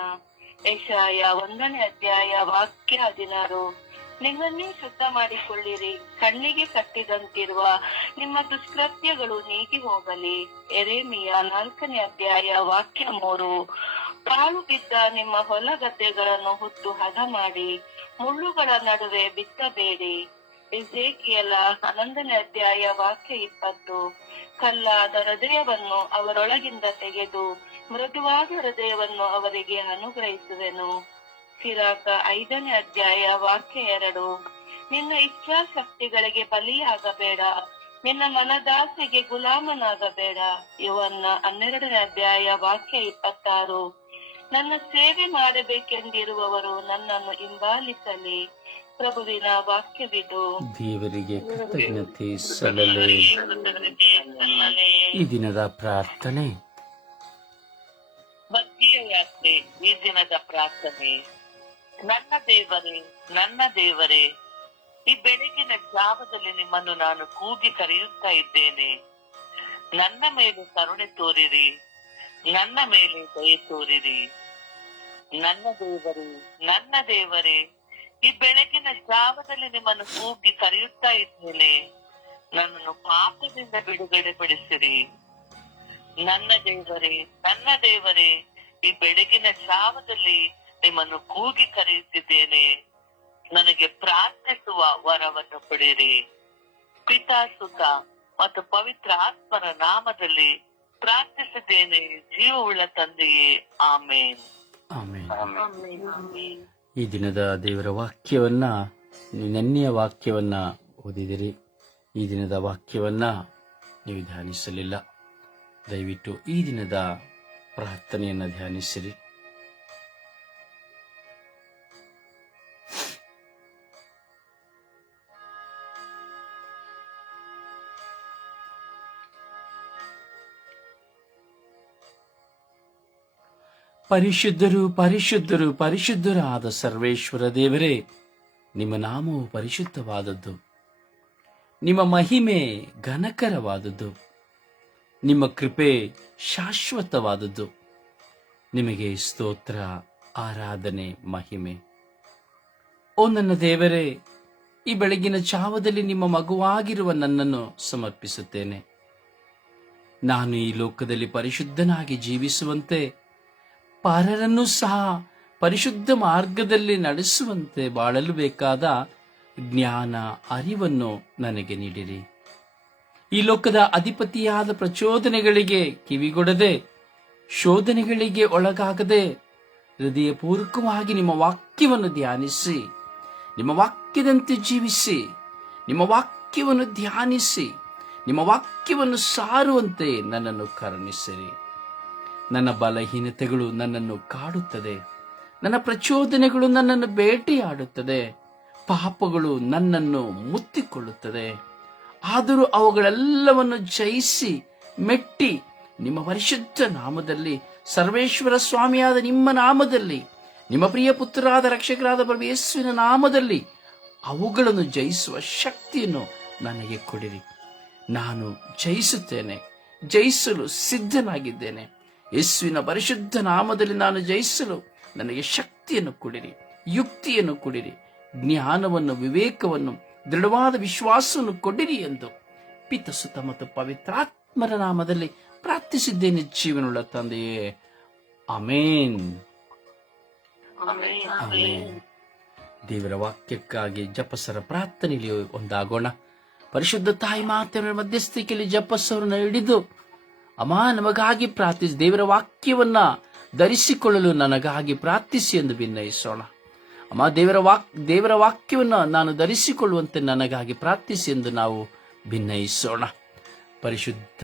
ಯೆಶಾಯ 1ನೇ ಅಧ್ಯಾಯ ವಾಕ್ಯ 16. ನಿಮ್ಮನ್ನೇ ಶುದ್ಧ ಮಾಡಿಕೊಳ್ಳಿರಿ, ಕಣ್ಣಿಗೆ ಕಟ್ಟಿದಂತಿರುವ ನಿಮ್ಮ ದುಷ್ಕೃತ್ಯಗಳು ನೀಗಿ ಹೋಗಲಿ. ಯೆರೆಮೀಯ 4ನೇ ಅಧ್ಯಾಯ ವಾಕ್ಯ 3. ಪಾಳು ಬಿದ್ದ ನಿಮ್ಮ ಹೊಲ ಗದ್ದೆಗಳನ್ನು ಹುಟ್ಟು ಹದ ಮಾಡಿ, ಮುಳ್ಳುಗಳ ನಡುವೆ ಬಿತ್ತಬೇಡಿ. ಎಜೇಕಿಯಲ 11ನೇ ಅಧ್ಯಾಯ ವಾಕ್ಯ 20. ಕಲ್ಲಾದ ಹೃದಯವನ್ನು ಅವರೊಳಗಿಂದ ತೆಗೆದು ಮೃದುವಾದ ಹೃದಯವನ್ನು ಅವರಿಗೆ ಅನುಗ್ರಹಿಸುವೆನು. ಸಿರಾಕ 5ನೇ ಅಧ್ಯಾಯ ವಾಕ್ಯ 2. ನಿನ್ನ ಇಚ್ಛಾಶಕ್ತಿಗಳಿಗೆ ಬಲಿಯಾಗಬೇಡ, ನಿನ್ನ ಮನದಾಸೆಗೆ ಗುಲಾಮನಾಗಬೇಡ. ಯವನ್ನ 12ನೇ ಅಧ್ಯಾಯ ವಾಕ್ಯ 26. ನನ್ನ ಸೇವೆ ಮಾಡಬೇಕೆಂದಿರುವವರು ನನ್ನನ್ನು ಹಿಂಬಾಲಿಸಲಿ. ಪ್ರಭುವಿನ ವಾಕ್ಯವಿದು. ದೇವರಿಗೆ ಕೃತಜ್ಞತೆ ಸಲ್ಲಲಿ. ಈ ದಿನದ ಪ್ರಾರ್ಥನೆ. ಭಕ್ತಿಯ ಯಾತ್ರೆ. ಈ ದಿನದ ಪ್ರಾರ್ಥನೆ. ನನ್ನ ದೇವರೇ, ನನ್ನ ದೇವರೇ, ಈ ಬೆಳಗಿನ ಜಾವದಲ್ಲಿ ನಿಮ್ಮನ್ನು ನಾನು ಕೂಗಿ ಕರೆಯುತ್ತಾ ಇದ್ದೇನೆ. ನನ್ನ ಮೇಲೆ ಕರುಣೆ ತೋರಿರಿ, ನನ್ನ ಮೇಲೆ ದಯೆ ತೋರಿರಿ. ನನ್ನ ದೇವರೇ, ನನ್ನ ದೇವರೇ, ಈ ಬೆಳಗಿನ ಜಾವದಲ್ಲಿ ನಿಮ್ಮನ್ನು ಕೂಗಿ ಕರೆಯುತ್ತಾ ಇದ್ದೇನೆ. ನನ್ನನ್ನು ಪಾಪದಿಂದ ಬಿಡುಗಡೆ ಪಡಿಸಿರಿ. ನನ್ನ ದೇವರೇ, ನನ್ನ ದೇವರೇ, ಈ ಬೆಳಗಿನ ಜಾವದಲ್ಲಿ ನಿಮ್ಮನ್ನು ಕೂಗಿ ಕರೆಯುತ್ತಿದ್ದೇನೆ. ನನಗೆ ಪ್ರಾರ್ಥಿಸುವ ವರವನ್ನು ಕೊಡಿರಿ. ಪಿತಾ, ಸುತ ಮತ್ತು ಪವಿತ್ರ ಆತ್ಮರ ನಾಮದಲ್ಲಿ ಪ್ರಾರ್ಥಿಸಿದ್ದೇನೆ, ಜೀವವುಳ್ಳ ತಂದೆಯೇ. ಆಮೇನ್. ಆಮೆನ್. ಈ ದಿನದ ದೇವರ ವಾಕ್ಯವನ್ನ, ನೆನ್ನೆಯ ವಾಕ್ಯವನ್ನ ಓದಿದಿರಿ. ಈ ದಿನದ ವಾಕ್ಯವನ್ನ ನೀವು ಧ್ಯಾನಿಸಲಿಲ್ಲ. ದಯವಿಟ್ಟು ಈ ದಿನದ ಪ್ರಾರ್ಥನೆಯನ್ನು ಧ್ಯಾನಿಸಿರಿ. ಪರಿಶುದ್ಧರು, ಪರಿಶುದ್ಧರು, ಪರಿಶುದ್ಧರಾದ ಸರ್ವೇಶ್ವರ ದೇವರೇ, ನಿಮ್ಮ ನಾಮವು ಪರಿಶುದ್ಧವಾದದ್ದು, ನಿಮ್ಮ ಮಹಿಮೆ ಘನಕರವಾದದ್ದು, ನಿಮ್ಮ ಕೃಪೆ ಶಾಶ್ವತವಾದದ್ದು. ನಿಮಗೆ ಸ್ತೋತ್ರ, ಆರಾಧನೆ, ಮಹಿಮೆ. ಓ ನನ್ನ ದೇವರೇ, ಈ ಬೆಳಗಿನ ಜಾವದಲ್ಲಿ ನಿಮ್ಮ ಮಗುವಾಗಿರುವ ನನ್ನನ್ನು ಸಮರ್ಪಿಸುತ್ತೇನೆ. ನಾನು ಈ ಲೋಕದಲ್ಲಿ ಪರಿಶುದ್ಧನಾಗಿ ಜೀವಿಸುವಂತೆ, ಪರರನ್ನು ಸಹ ಪರಿಶುದ್ಧ ಮಾರ್ಗದಲ್ಲಿ ನಡೆಸುವಂತೆ ಬಾಳಲು ಬೇಕಾದ ಜ್ಞಾನ, ಅರಿವನ್ನು ನನಗೆ ನೀಡಿರಿ. ಈ ಲೋಕದ ಅಧಿಪತಿಯಾದ ಪ್ರಚೋದನೆಗಳಿಗೆ ಕಿವಿಗೊಡದೆ, ಶೋಧನೆಗಳಿಗೆ ಒಳಗಾಗದೆ, ಹೃದಯಪೂರ್ವಕವಾಗಿ ನಿಮ್ಮ ವಾಕ್ಯವನ್ನು ಧ್ಯಾನಿಸಿ, ನಿಮ್ಮ ವಾಕ್ಯದಂತೆ ಜೀವಿಸಿ, ನಿಮ್ಮ ವಾಕ್ಯವನ್ನು ಧ್ಯಾನಿಸಿ, ನಿಮ್ಮ ವಾಕ್ಯವನ್ನು ಸಾರುವಂತೆ ನನ್ನನ್ನು ಕರುಣಿಸಿರಿ. ನನ್ನ ಬಲಹೀನತೆಗಳು ನನ್ನನ್ನು ಕಾಡುತ್ತದೆ, ನನ್ನ ಪ್ರಚೋದನೆಗಳು ನನ್ನನ್ನು ಬೇಟೆಯಾಡುತ್ತದೆ, ಪಾಪಗಳು ನನ್ನನ್ನು ಮುತ್ತಿಕೊಳ್ಳುತ್ತದೆ. ಆದರೂ ಅವುಗಳೆಲ್ಲವನ್ನು ಜಯಿಸಿ ಮೆಟ್ಟಿ ನಿಮ್ಮ ಪರಿಶುದ್ಧ ನಾಮದಲ್ಲಿ, ಸರ್ವೇಶ್ವರ ಸ್ವಾಮಿಯಾದ ನಿಮ್ಮ ನಾಮದಲ್ಲಿ, ನಿಮ್ಮ ಪ್ರಿಯ ಪುತ್ರರಾದ ರಕ್ಷಕರಾದ ಪ್ರಭು ಯೇಸುವಿನ ನಾಮದಲ್ಲಿ ಅವುಗಳನ್ನು ಜಯಿಸುವ ಶಕ್ತಿಯನ್ನು ನನಗೆ ಕೊಡಿರಿ. ನಾನು ಜಯಿಸುತ್ತೇನೆ, ಜಯಿಸಲು ಸಿದ್ಧನಾಗಿದ್ದೇನೆ. ಯೇಸುವಿನ ಪರಿಶುದ್ಧ ನಾಮದಲ್ಲಿ ನಾನು ಜಯಿಸಲು ನನಗೆ ಶಕ್ತಿಯನ್ನು ಕೊಡಿರಿ, ಯುಕ್ತಿಯನ್ನು ಕೊಡಿರಿ, ಜ್ಞಾನವನ್ನು, ವಿವೇಕವನ್ನು, ದೃಢವಾದ ವಿಶ್ವಾಸವನ್ನು ಕೊಡಿರಿ ಎಂದು ಪಿತ, ಸುತ ಮತ್ತು ಪವಿತ್ರಾತ್ಮರ ನಾಮದಲ್ಲಿ ಪ್ರಾರ್ಥಿಸಿದ್ದೇನೆ, ಜೀವನುಳ್ಳ ತಂದೆಯೇ. ಆಮೇನ್. ಆಮೇನ್. ದೇವರ ವಾಕ್ಯಕ್ಕಾಗಿ ಜಪಸರ ಪ್ರಾರ್ಥನೆಯಲ್ಲಿ ಒಂದಾಗೋಣ. ಪರಿಶುದ್ಧ ತಾಯಿ ಮಾತೆಯ ಮಧ್ಯಸ್ಥಿಕೆಯಲ್ಲಿ ಜಪಸ್ಸವರನ್ನು ಹಿಡಿದು, ಅಮ್ಮ ನಮಗಾಗಿ ಪ್ರಾರ್ಥಿಸಿ, ದೇವರ ವಾಕ್ಯವನ್ನ ಧರಿಸಿಕೊಳ್ಳಲು ನನಗಾಗಿ ಪ್ರಾರ್ಥಿಸಿ ಎಂದು ಭಿನ್ನಯಿಸೋಣ. ಅಮ್ಮ ದೇವರ ವಾಕ್ಯವನ್ನು ನಾನು ಧರಿಸಿಕೊಳ್ಳುವಂತೆ ನನಗಾಗಿ ಪ್ರಾರ್ಥಿಸಿ ಎಂದು ನಾವು ಭಿನ್ನಯಿಸೋಣ. ಪರಿಶುದ್ಧ